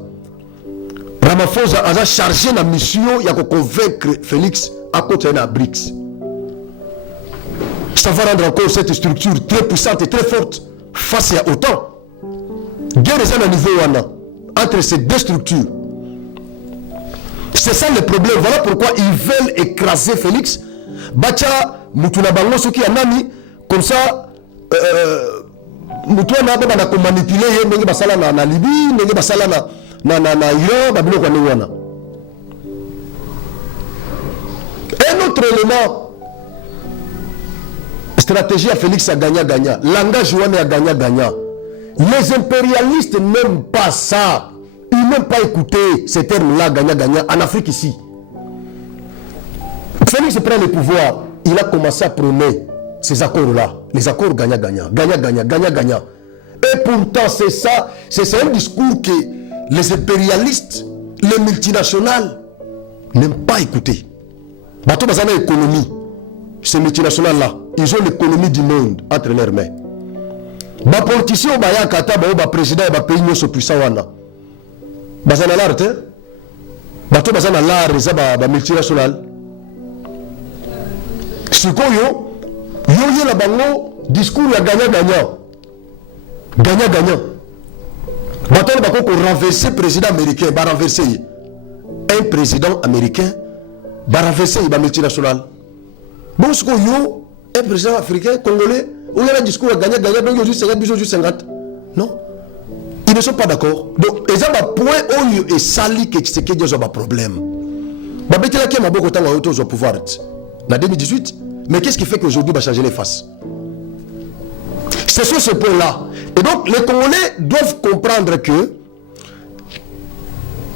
Ramaphosa a chargé la mission, il y a convaincre Félix à côté de la BRICS. Ça va rendre encore cette structure très puissante et très forte face à OTAN. Guerre est à niveau entre ces deux structures. C'est ça le problème. Voilà pourquoi ils veulent écraser Félix. Bacha Mutuna Bango Soki Anami, comme ça, Mutuna Baba ko manipuler ndenge basala na Libye, ndenge basala na Iran, babilo kwa wana. Un autre élément, stratégie à Félix a gagné. Langage wana a gagné. Les impérialistes n'aiment pas ça. Ils n'aiment pas écouter ces termes-là, gagné en Afrique ici. Félix prend le pouvoir. Il a commencé à prôner ces accords-là. Les accords gagnant. Et pourtant, c'est ça. C'est un discours que les impérialistes, les multinationales, n'aiment pas écouter. Bateau bazana économie. Ces multinationales-là, ils ont l'économie du monde entre leurs mains. Les politiciens, les présidents, les pays sont puissants. Bazana l'art, bateau bazana l'art, les multinationales. Sikoyo, yo la bango, discours ya gagnant. Bateau bako ko renverser président américain, ba renverser. Un président américain, ba renverser ba multinational. Bon sikoyo, un président africain, congolais, où il y a un discours à gagnant, donc juste 50. Non. Ils ne sont pas d'accord. Donc, ils ont un point où ils salissent que c'est qu'ils ont un problème. Babeti la qui m'a beaucoup de temps au pouvoir. En 2018. Mais qu'est-ce qui fait qu'aujourd'hui, il va changer les faces? C'est sur ce point-là. Et donc, les Congolais doivent comprendre que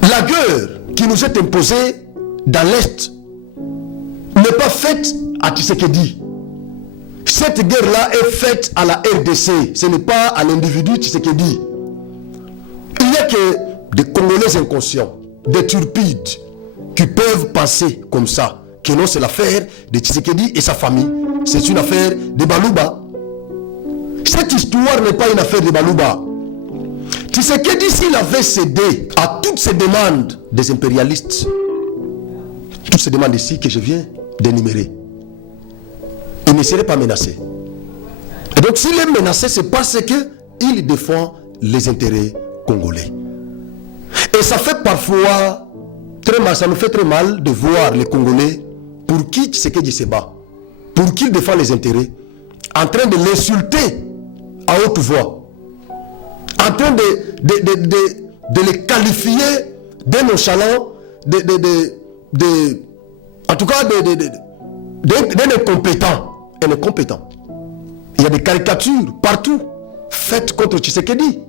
la guerre qui nous est imposée dans l'Est n'est pas faite à Tshisekedi. Cette guerre-là est faite à la RDC. Ce n'est pas à l'individu Tshisekedi. Il n'y a que des Congolais inconscients, des turpides, qui peuvent penser comme ça. Que non, c'est l'affaire de Tshisekedi et sa famille. C'est une affaire de Balouba. Cette histoire n'est pas une affaire de Balouba. Tshisekedi, s'il avait cédé à toutes ces demandes des impérialistes, toutes ces demandes ici que je viens d'énumérer, il ne serait pas menacé. Et donc s'il est menacé, c'est parce qu'il défend les intérêts congolais. Et ça fait parfois très mal, ça nous fait très mal de voir les Congolais, pour qui Tshisekedi se bat, pour qui il défend les intérêts, en train de l'insulter à haute voix, en train de les qualifier de nonchalants, en tout cas d'incompétents. Incompétents. Il y a des caricatures partout faites contre Tshisekedi.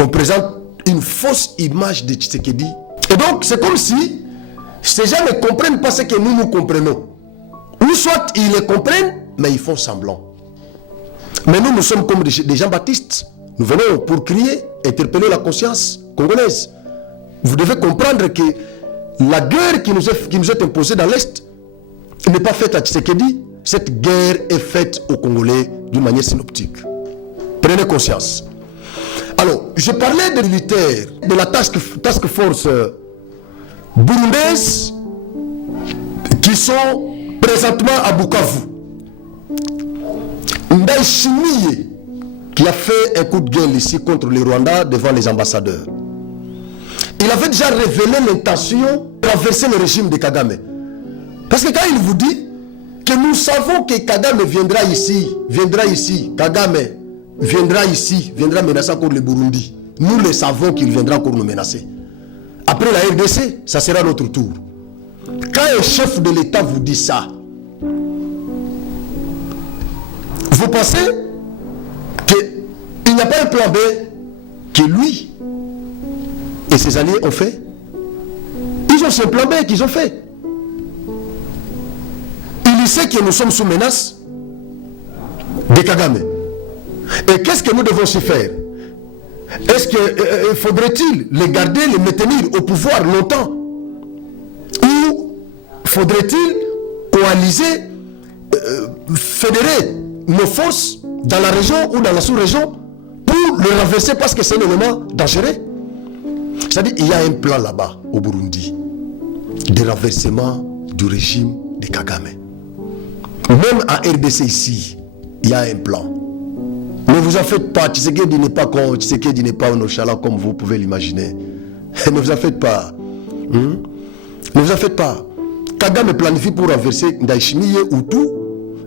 On présente une fausse image de Tshisekedi. Et donc c'est comme si ces gens ne comprennent pas ce que nous comprenons. Ou soit ils les comprennent, mais ils font semblant. Mais nous sommes comme des Jean-Baptiste. Nous venons pour crier, interpeller la conscience congolaise. Vous devez comprendre que la guerre qui nous est imposée dans l'Est n'est pas faite à Tshisekedi. Cette guerre est faite aux Congolais d'une manière synoptique. Prenez conscience. Alors, je parlais des militaires de la task force burundaise qui sont présentement à Bukavu. Ndaï Chimiye qui a fait un coup de gueule ici contre le Rwanda devant les ambassadeurs. Il avait déjà révélé l'intention de renverser le régime de Kagame. Parce que quand il vous dit que nous savons que Kagame viendra ici, Kagame viendra ici, viendra menacer encore le Burundi. Nous le savons qu'il viendra encore nous menacer. Après la RDC, ça sera notre tour. Quand un chef de l'État vous dit ça, vous pensez qu'il n'y a pas un plan B que lui et ses alliés ont fait? Ils ont ce plan B qu'ils ont fait. Il sait que nous sommes sous menace de Kagame. Et qu'est-ce que nous devons se faire? Est-ce que faudrait-il les garder, les maintenir au pouvoir longtemps? Ou faudrait-il coaliser, fédérer nos forces dans la région ou dans la sous-région pour le renverser parce que c'est un élément dangereux? C'est-à-dire qu'il y a un plan là-bas au Burundi de renversement du régime de Kagame. Même en RDC ici, il y a un plan. Ne vous en faites pas, Tshisekedi n'est pas con, Tshisekedi n'est pas un nonchalant comme vous pouvez l'imaginer. Ne vous en faites pas. Ne vous en faites pas. Kagame planifie pour renverser Ndaï Chimiye Hutu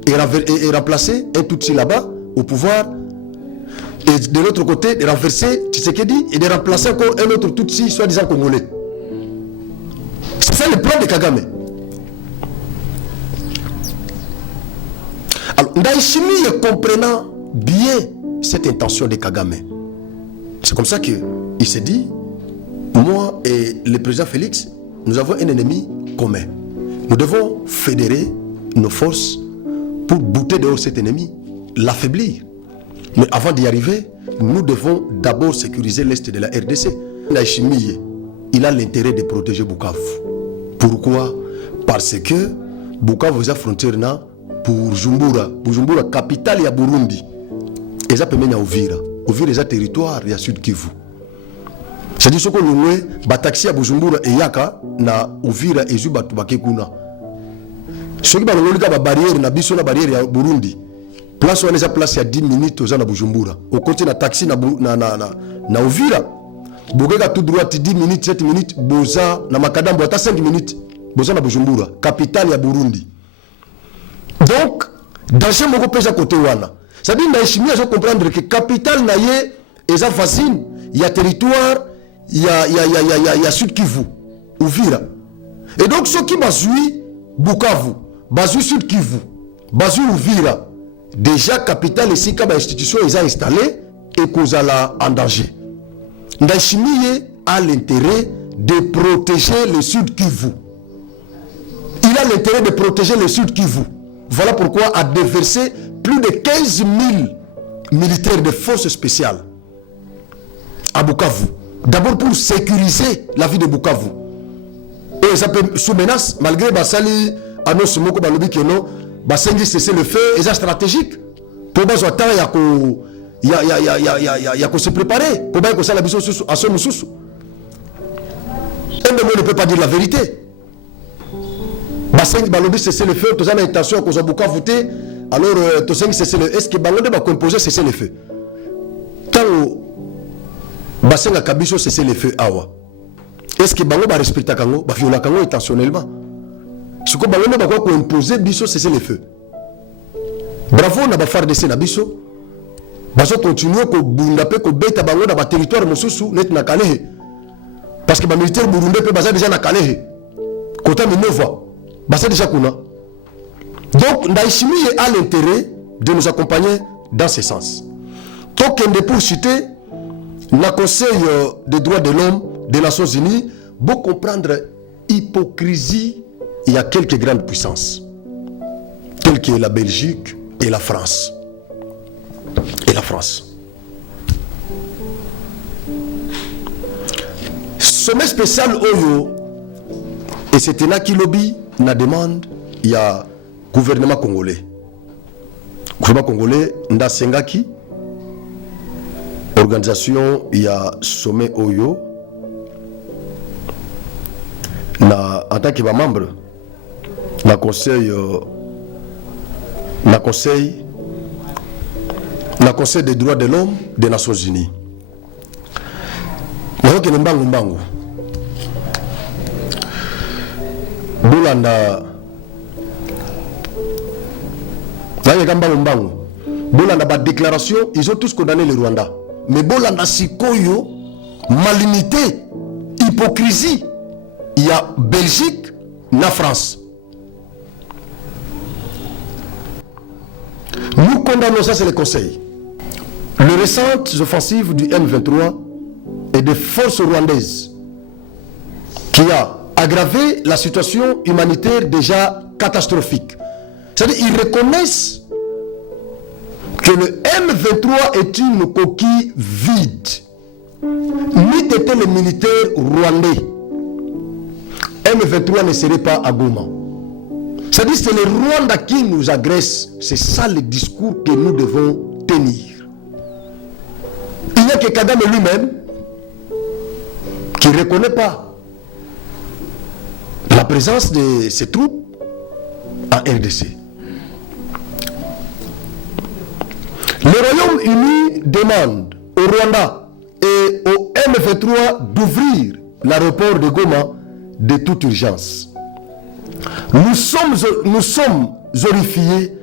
et remplacer un Tutsi là-bas au pouvoir. Et de l'autre côté, de renverser Tshisekedi et de remplacer encore un autre Tutsi, soi-disant congolais. C'est ça le plan de Kagame. Alors, Ndaï Chimiye comprenant bien cette intention de Kagame, c'est comme ça qu'il s'est dit, moi et le président Félix, nous avons un ennemi commun. Nous devons fédérer nos forces pour bouter dehors cet ennemi, l'affaiblir. Mais avant d'y arriver, nous devons d'abord sécuriser l'Est de la RDC. Ndaï Chimiye, il a l'intérêt de protéger Bukavu. Pourquoi? Parce que Bukavu est la frontière pour Bujumbura, capitale ya Burundi. Et ça peut mener à Uvira. Uvira est un territoire, il y a Sud Kivu. C'est-à-dire que nous avons taxi à Bujumbura et Yaka, na Uvira et Zubatu Bakekuna. Ce qui est la barrière, na barrière ya Burundi. Place où on est place il y a 10 minutes aux na Bujumbura. Au côté na taxi na Uvira. Bogega tout droit 10 minutes, 7 minutes, Boza na Makadambo à 5 minutes. Boza na Bujumbura, capitale ya Burundi. Donc, dans ce moment où côté wana. C'est-à-dire que nous comprendre que la capitale est facile, il y a territoire, il y a Sud Kivu, Uvira. Et donc ceux qui basent Bukavu, basent Sud Kivu, basent Uvira, déjà capitale ici, comme institution est installée et qu'on a en danger. Ndaï Chimiye a l'intérêt de protéger le Sud Kivu. Il a l'intérêt de protéger le Sud Kivu. Voilà pourquoi a déversé plus de 15 000 militaires de forces spéciales à Bukavu. D'abord pour sécuriser la vie de Bukavu. Et ça peut sous menace, malgré Basali, annonce Moko Balobi qui non, Basengi cesser le feu, et ça stratégique. Pour que temps, il y a qu'on se préparer. Pour que ça la mission à son sous. Un ne peut pas dire la vérité. Basengi Balobi cesser le feu, tous en intention qu'on a beaucoup voté. alors est-ce que bango va composer cesser le feu? Tant basenga kabiso cesser le feu awa. Est-ce que bango va respecter kango, va violer kango intentionnellement? Ce que bango va quoi imposer biso cesser le feu. Bravo na ba FARDC na biso. Baso continuer ko bunda pe ko beta bango na ba territoire mosusu net na Kalehe. Parce que ba militaire burundais pe baza déjà na Kalehe. Kota Minova, baza déjà kuna. Donc Ndaïchimi a l'intérêt de nous accompagner dans ce sens. Tokende pour citer le Conseil des droits de l'homme des Nations Unies, pour comprendre l'hypocrisie, il y a quelques grandes puissances, telles que la Belgique et la France. Et la France. Sommet spécial Oyo, et c'était là qui lobby, na demande, il y a gouvernement congolais. Gouvernement congolais, Nda Sengaki, organisation, il y a sommet Oyo, en tant que membre, na conseil des droits de l'homme des Nations Unies. Donc, il mbangu Bolanda Bolanda ba déclaration, ils ont tous condamné le Rwanda. Mais Bolanda Sikoyo, malignité, hypocrisie, il y a Belgique, la France. Nous condamnons ça, c'est le Conseil. Les récentes offensives du M23 et des forces rwandaises qui a aggravé la situation humanitaire déjà catastrophique. C'est-à-dire qu'ils reconnaissent que le M23 est une coquille vide. Ni était les militaires rwandais. M23 ne serait pas à Goma. C'est-à-dire que c'est le Rwanda qui nous agresse. C'est ça le discours que nous devons tenir. Il n'y a que Kagame lui-même qui ne reconnaît pas la présence de ces troupes en RDC. Le Royaume-Uni demande au Rwanda et au M23 d'ouvrir l'aéroport de Goma de toute urgence. Nous sommes horrifiés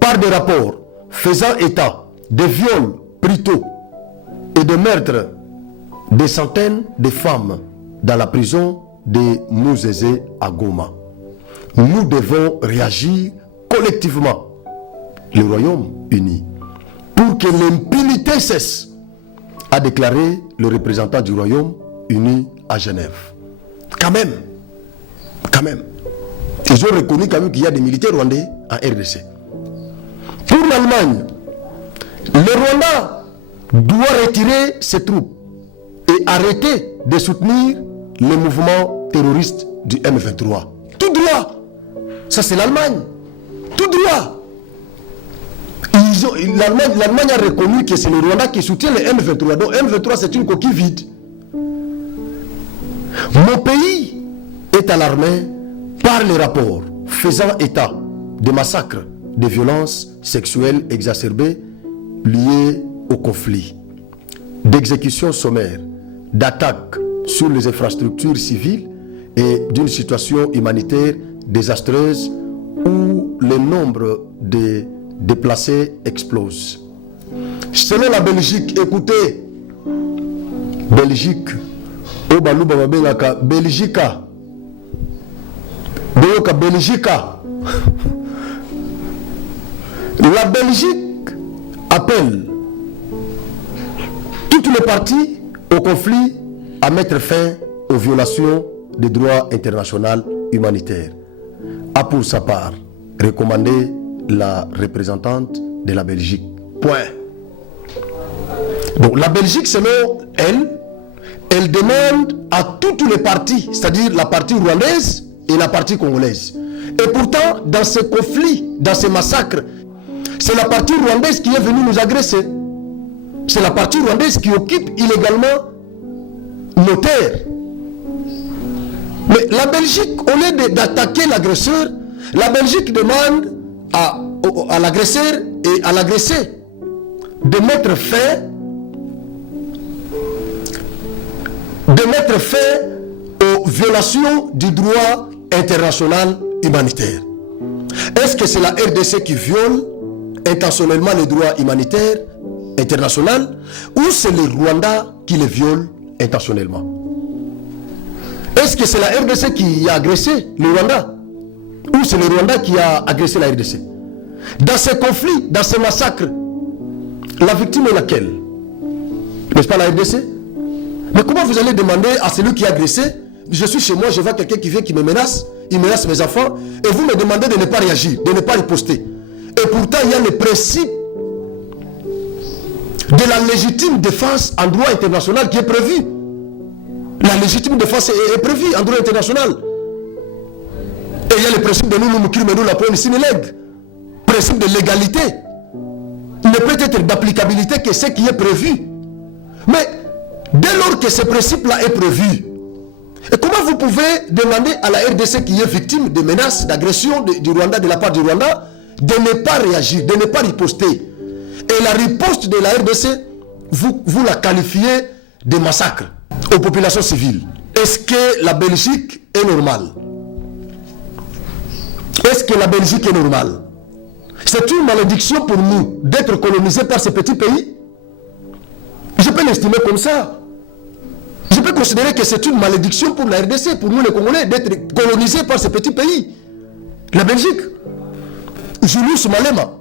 par des rapports faisant état de viols brutaux et de meurtres de centaines de femmes dans la prison de Mouzézé à Goma. Nous devons réagir collectivement, le Royaume-Uni, pour que l'impunité cesse, a déclaré le représentant du Royaume-Uni à Genève. Quand même. Ils ont reconnu quand même qu'il y a des militaires rwandais en RDC. Pour l'Allemagne, le Rwanda doit retirer ses troupes et arrêter de soutenir le mouvement terroriste du M23. Tout droit. Ça c'est l'Allemagne. Tout droit. L'Allemagne a reconnu que c'est le Rwanda qui soutient le M23. Donc M23 c'est une coquille vide. Mon pays est alarmé par les rapports faisant état de massacres, de violences sexuelles exacerbées liées au conflit, d'exécutions sommaires, d'attaques sur les infrastructures civiles et d'une situation humanitaire désastreuse où le nombre de déplacés explose. Selon la Belgique, écoutez, Belgique, Belgica, la Belgique appelle toutes les parties au conflit à mettre fin aux violations des droits internationaux humanitaires. A pour sa part recommandé la représentante de la Belgique. Point. Donc la Belgique, selon elle demande à toutes les parties, c'est-à-dire la partie rwandaise et la partie congolaise. Et pourtant, dans ce conflit, dans ce massacre, c'est la partie rwandaise qui est venue nous agresser. C'est la partie rwandaise qui occupe illégalement nos terres. Mais la Belgique, au lieu d'attaquer l'agresseur, la Belgique demande à l'agresseur et à l'agressé de mettre fin aux violations du droit international humanitaire. Est-ce que c'est la RDC qui viole intentionnellement le droit humanitaire international ou c'est le Rwanda qui le viole intentionnellement? Est-ce que c'est la RDC qui a agressé le Rwanda ou c'est le Rwanda qui a agressé la RDC? Dans ces conflits, dans ces massacres, la victime est laquelle? N'est-ce pas la RDC? Mais comment vous allez demander à celui qui a agressé, je suis chez moi, je vois quelqu'un qui vient qui me menace, il menace mes enfants, et vous me demandez de ne pas réagir, de ne pas riposter. Et pourtant, il y a le principe de la légitime défense en droit international qui est prévu. La légitime défense est prévue en droit international. Et il y a le principe de nous crimes, nous la police leg. Principe de légalité. Il ne peut être d'applicabilité que ce qui est prévu. Mais dès lors que ce principe-là est prévu, et comment vous pouvez demander à la RDC qui est victime de menaces, d'agressions du Rwanda, de la part du Rwanda, de ne pas réagir, de ne pas riposter? Et la riposte de la RDC, vous la qualifiez de massacre aux populations civiles. Est-ce que la Belgique est normale? Est-ce que la Belgique est normale? C'est une malédiction pour nous d'être colonisés par ces petits pays. Je peux l'estimer comme ça. Je peux considérer que c'est une malédiction pour la RDC, pour nous les Congolais, d'être colonisés par ces petits pays. La Belgique, Julius Malema,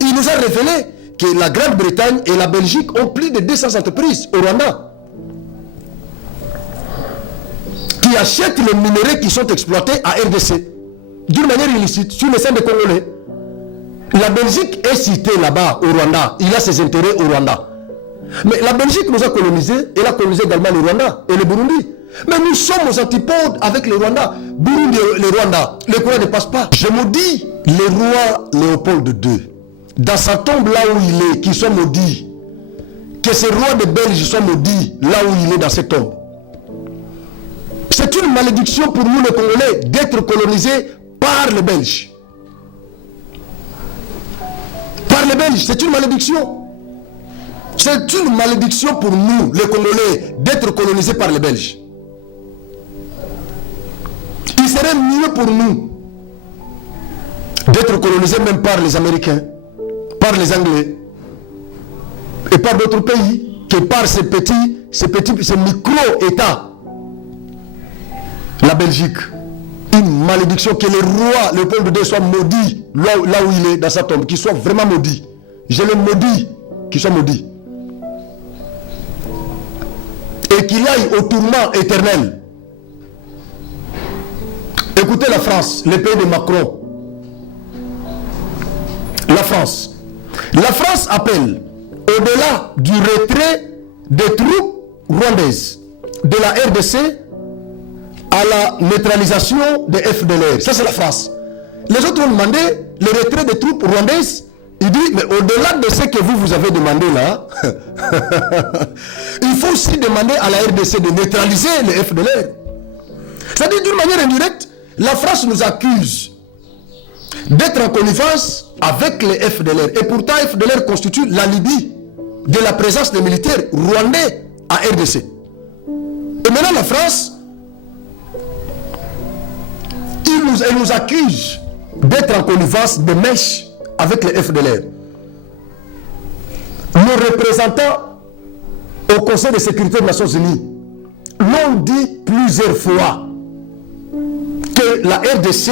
il nous a révélé que la Grande-Bretagne et la Belgique ont plus de 200 entreprises au Rwanda qui achètent les minéraux qui sont exploités à RDC d'une manière illicite sur le sein des Congolais. La Belgique est citée là-bas au Rwanda, il a ses intérêts au Rwanda. Mais la Belgique nous a colonisés, elle a colonisé également le Rwanda et le Burundi. Mais nous sommes aux antipodes avec le Rwanda. Burundi et le Rwanda, le courant ne passe pas. Je maudis le roi Léopold II. Dans sa tombe là où il est, qu'il soit maudit. Que ce roi de Belge soit maudit là où il est dans cette tombe. C'est une malédiction pour nous les Congolais d'être colonisés par les Belges. Par les Belges, c'est une malédiction. C'est une malédiction pour nous, les Congolais, d'être colonisés par les Belges. Il serait mieux pour nous d'être colonisés même par les Américains, par les Anglais et par d'autres pays que par ces micro-États. La Belgique, une malédiction, que le roi Léopold II soit maudit là où il est dans sa tombe, qu'il soit vraiment maudit. Je le maudis, qu'il soit maudit. Et qu'il aille au tourment éternel. Écoutez la France, le pays de Macron. La France. La France appelle, au-delà du retrait des troupes rwandaises de la RDC, à la neutralisation des FDLR. Ça, c'est la France. Les autres ont demandé le retrait des troupes rwandaises. Il dit, mais au-delà de ce que vous avez demandé là, il faut aussi demander à la RDC de neutraliser les FDLR. C'est-à-dire, d'une manière indirecte, la France nous accuse d'être en connivence avec les FDLR. Et pourtant, FDLR constitue l'alibi de la présence des militaires rwandais à RDC. Et maintenant, la France, elle nous accuse d'être en connivence de mèche avec les FDLR. Nos représentants au Conseil de sécurité des Nations Unies l'ont dit plusieurs fois que la RDC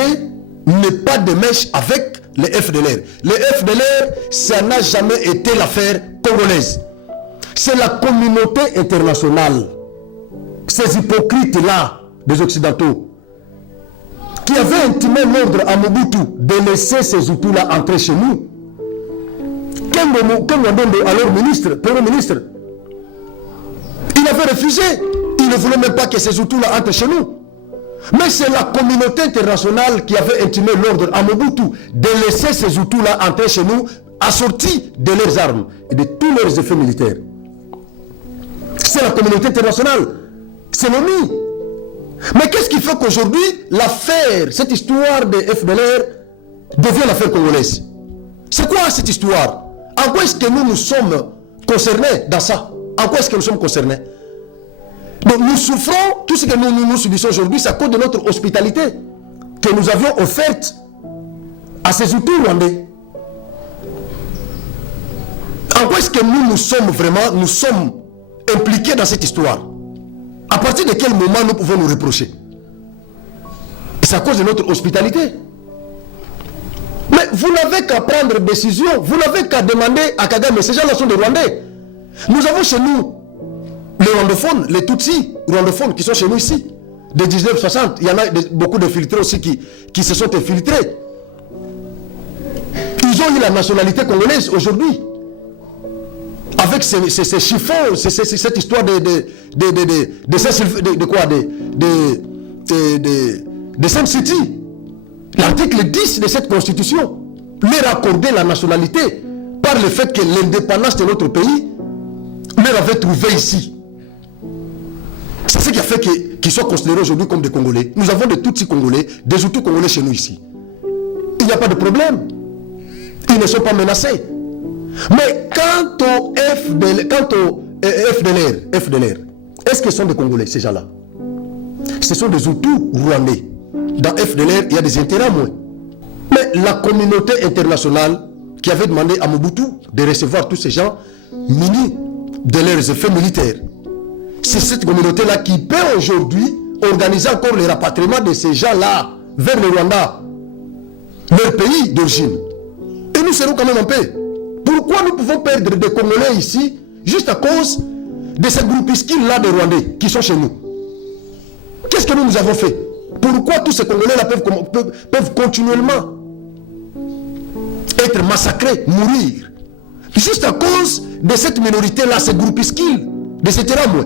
n'est pas de mèche avec les FDLR. Les FDLR, ça n'a jamais été l'affaire congolaise. C'est la communauté internationale, ces hypocrites-là des Occidentaux, qui avaient intimé l'ordre à Mobutu de laisser ces Hutus-là entrer chez nous. Alors ministre, premier ministre, il avait refusé. Il ne voulait même pas que ces Hutus-là entrent chez nous. Mais c'est la communauté internationale qui avait intimé l'ordre à Mobutu de laisser ces Hutus-là entrer chez nous, assortis de leurs armes et de tous leurs effets militaires. C'est la communauté internationale. C'est l'ONU. Mais qu'est-ce qui fait qu'aujourd'hui, l'affaire, cette histoire des FDLR devient l'affaire congolaise? C'est quoi cette histoire? En quoi est-ce que nous sommes concernés dans ça? En quoi est-ce que nous sommes concernés? Donc nous souffrons, tout ce que nous subissons aujourd'hui, c'est à cause de notre hospitalité que nous avions offerte à ces Hutus rwandais. En quoi est-ce que nous sommes impliqués dans cette histoire? À partir de quel moment nous pouvons nous reprocher? C'est à cause de notre hospitalité. Mais vous n'avez qu'à prendre décision, vous n'avez qu'à demander à Kagame, ces gens-là sont des Rwandais. Nous avons chez nous les rwandophones, les Tutsis rwandophones qui sont chez nous ici. De 1960, il y en a beaucoup d'infiltrés aussi qui se sont infiltrés. Ils ont eu la nationalité congolaise aujourd'hui. Avec ces chiffons, cette histoire de Sun City. L'article 10 de cette constitution leur accordait la nationalité par le fait que l'indépendance de notre pays leur avait trouvé ici. C'est ce qui a fait qu'ils soient considérés aujourd'hui comme des Congolais. Nous avons des Tutsis congolais, des Hutus congolais chez nous ici. Il n'y a pas de problème. Ils ne sont pas menacés. Mais quant au FDLR, est-ce qu'ils sont des Congolais, ces gens-là? Ce sont des Hutus rwandais. Dans FDLR, il y a des intérêts à moins. Mais la communauté internationale qui avait demandé à Mobutu de recevoir tous ces gens munis de leurs effets militaires, c'est cette communauté-là qui peut aujourd'hui organiser encore le rapatriement de ces gens-là vers le Rwanda, leur pays d'origine. Et nous serons quand même en paix. Pourquoi nous pouvons perdre des Congolais ici juste à cause de ces groupuscules-là de Rwandais qui sont chez nous? Qu'est-ce que nous avons fait? Pourquoi tous ces Congolais-là peuvent continuellement être massacrés, mourir? Juste à cause de cette minorité-là, ces groupuscules, de ces terrains.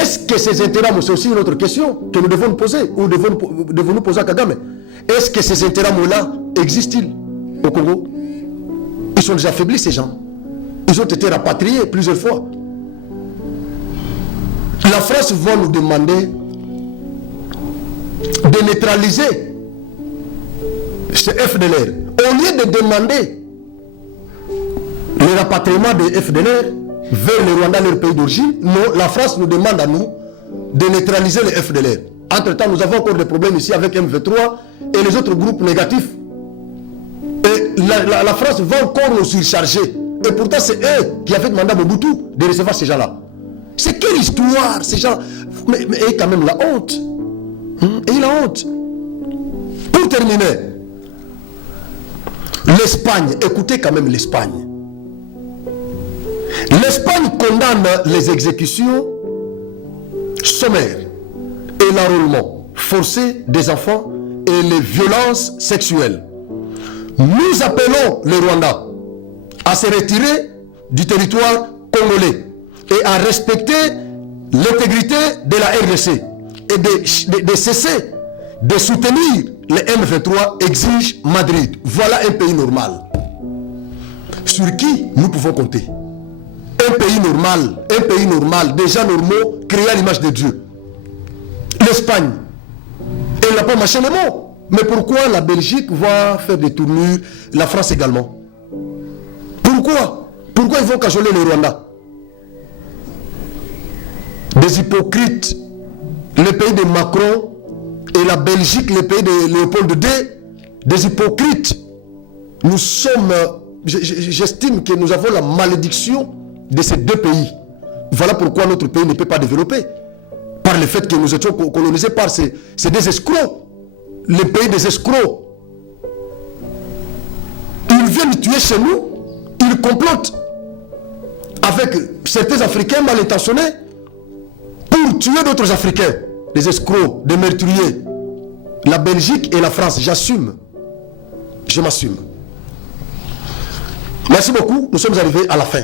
Est-ce que ces intérêts, c'est aussi une autre question que nous devons nous poser, ou devons nous poser à Kagame? Est-ce que ces intérêts-là existent-ils au Congo? Ils sont déjà affaiblis, ces gens. Ils ont été rapatriés plusieurs fois. La France va nous demander de neutraliser ce FDLR. Au lieu de demander le rapatriement de FDLR vers le Rwanda, leur pays d'origine, non, la France nous demande à nous de neutraliser le FDLR. Entre-temps, nous avons encore des problèmes ici avec M23 et les autres groupes négatifs. Et la France va encore nous surcharger. Et pourtant, c'est eux qui avaient demandé à Mobutu de recevoir ces gens-là. C'est quelle histoire, ces gens? Mais et quand même la honte. Et la honte. Pour terminer, l'Espagne, écoutez quand même l'Espagne. L'Espagne condamne les exécutions sommaires et l'enrôlement forcé des enfants et les violences sexuelles. Nous appelons le Rwanda à se retirer du territoire congolais et à respecter l'intégrité de la RDC et de cesser de soutenir les M23, exige Madrid. Voilà un pays normal. Sur qui nous pouvons compter? Un pays normal, des gens normaux, créés à l'image de Dieu. L'Espagne, elle n'a pas marché les mots. Mais pourquoi la Belgique va faire des tournures, la France également? Pourquoi ils vont cajoler le Rwanda? Des hypocrites, le pays de Macron et la Belgique, le pays de Léopold II, des hypocrites. Nous sommes, j'estime que nous avons la malédiction de ces deux pays. Voilà pourquoi notre pays ne peut pas développer. Par le fait que nous étions colonisés par ces des escrocs. Le pays des escrocs. Ils viennent tuer chez nous, ils complotent avec certains Africains mal intentionnés pour tuer d'autres Africains. Des escrocs, des meurtriers. La Belgique et la France, j'assume. Je m'assume. Merci beaucoup, nous sommes arrivés à la fin.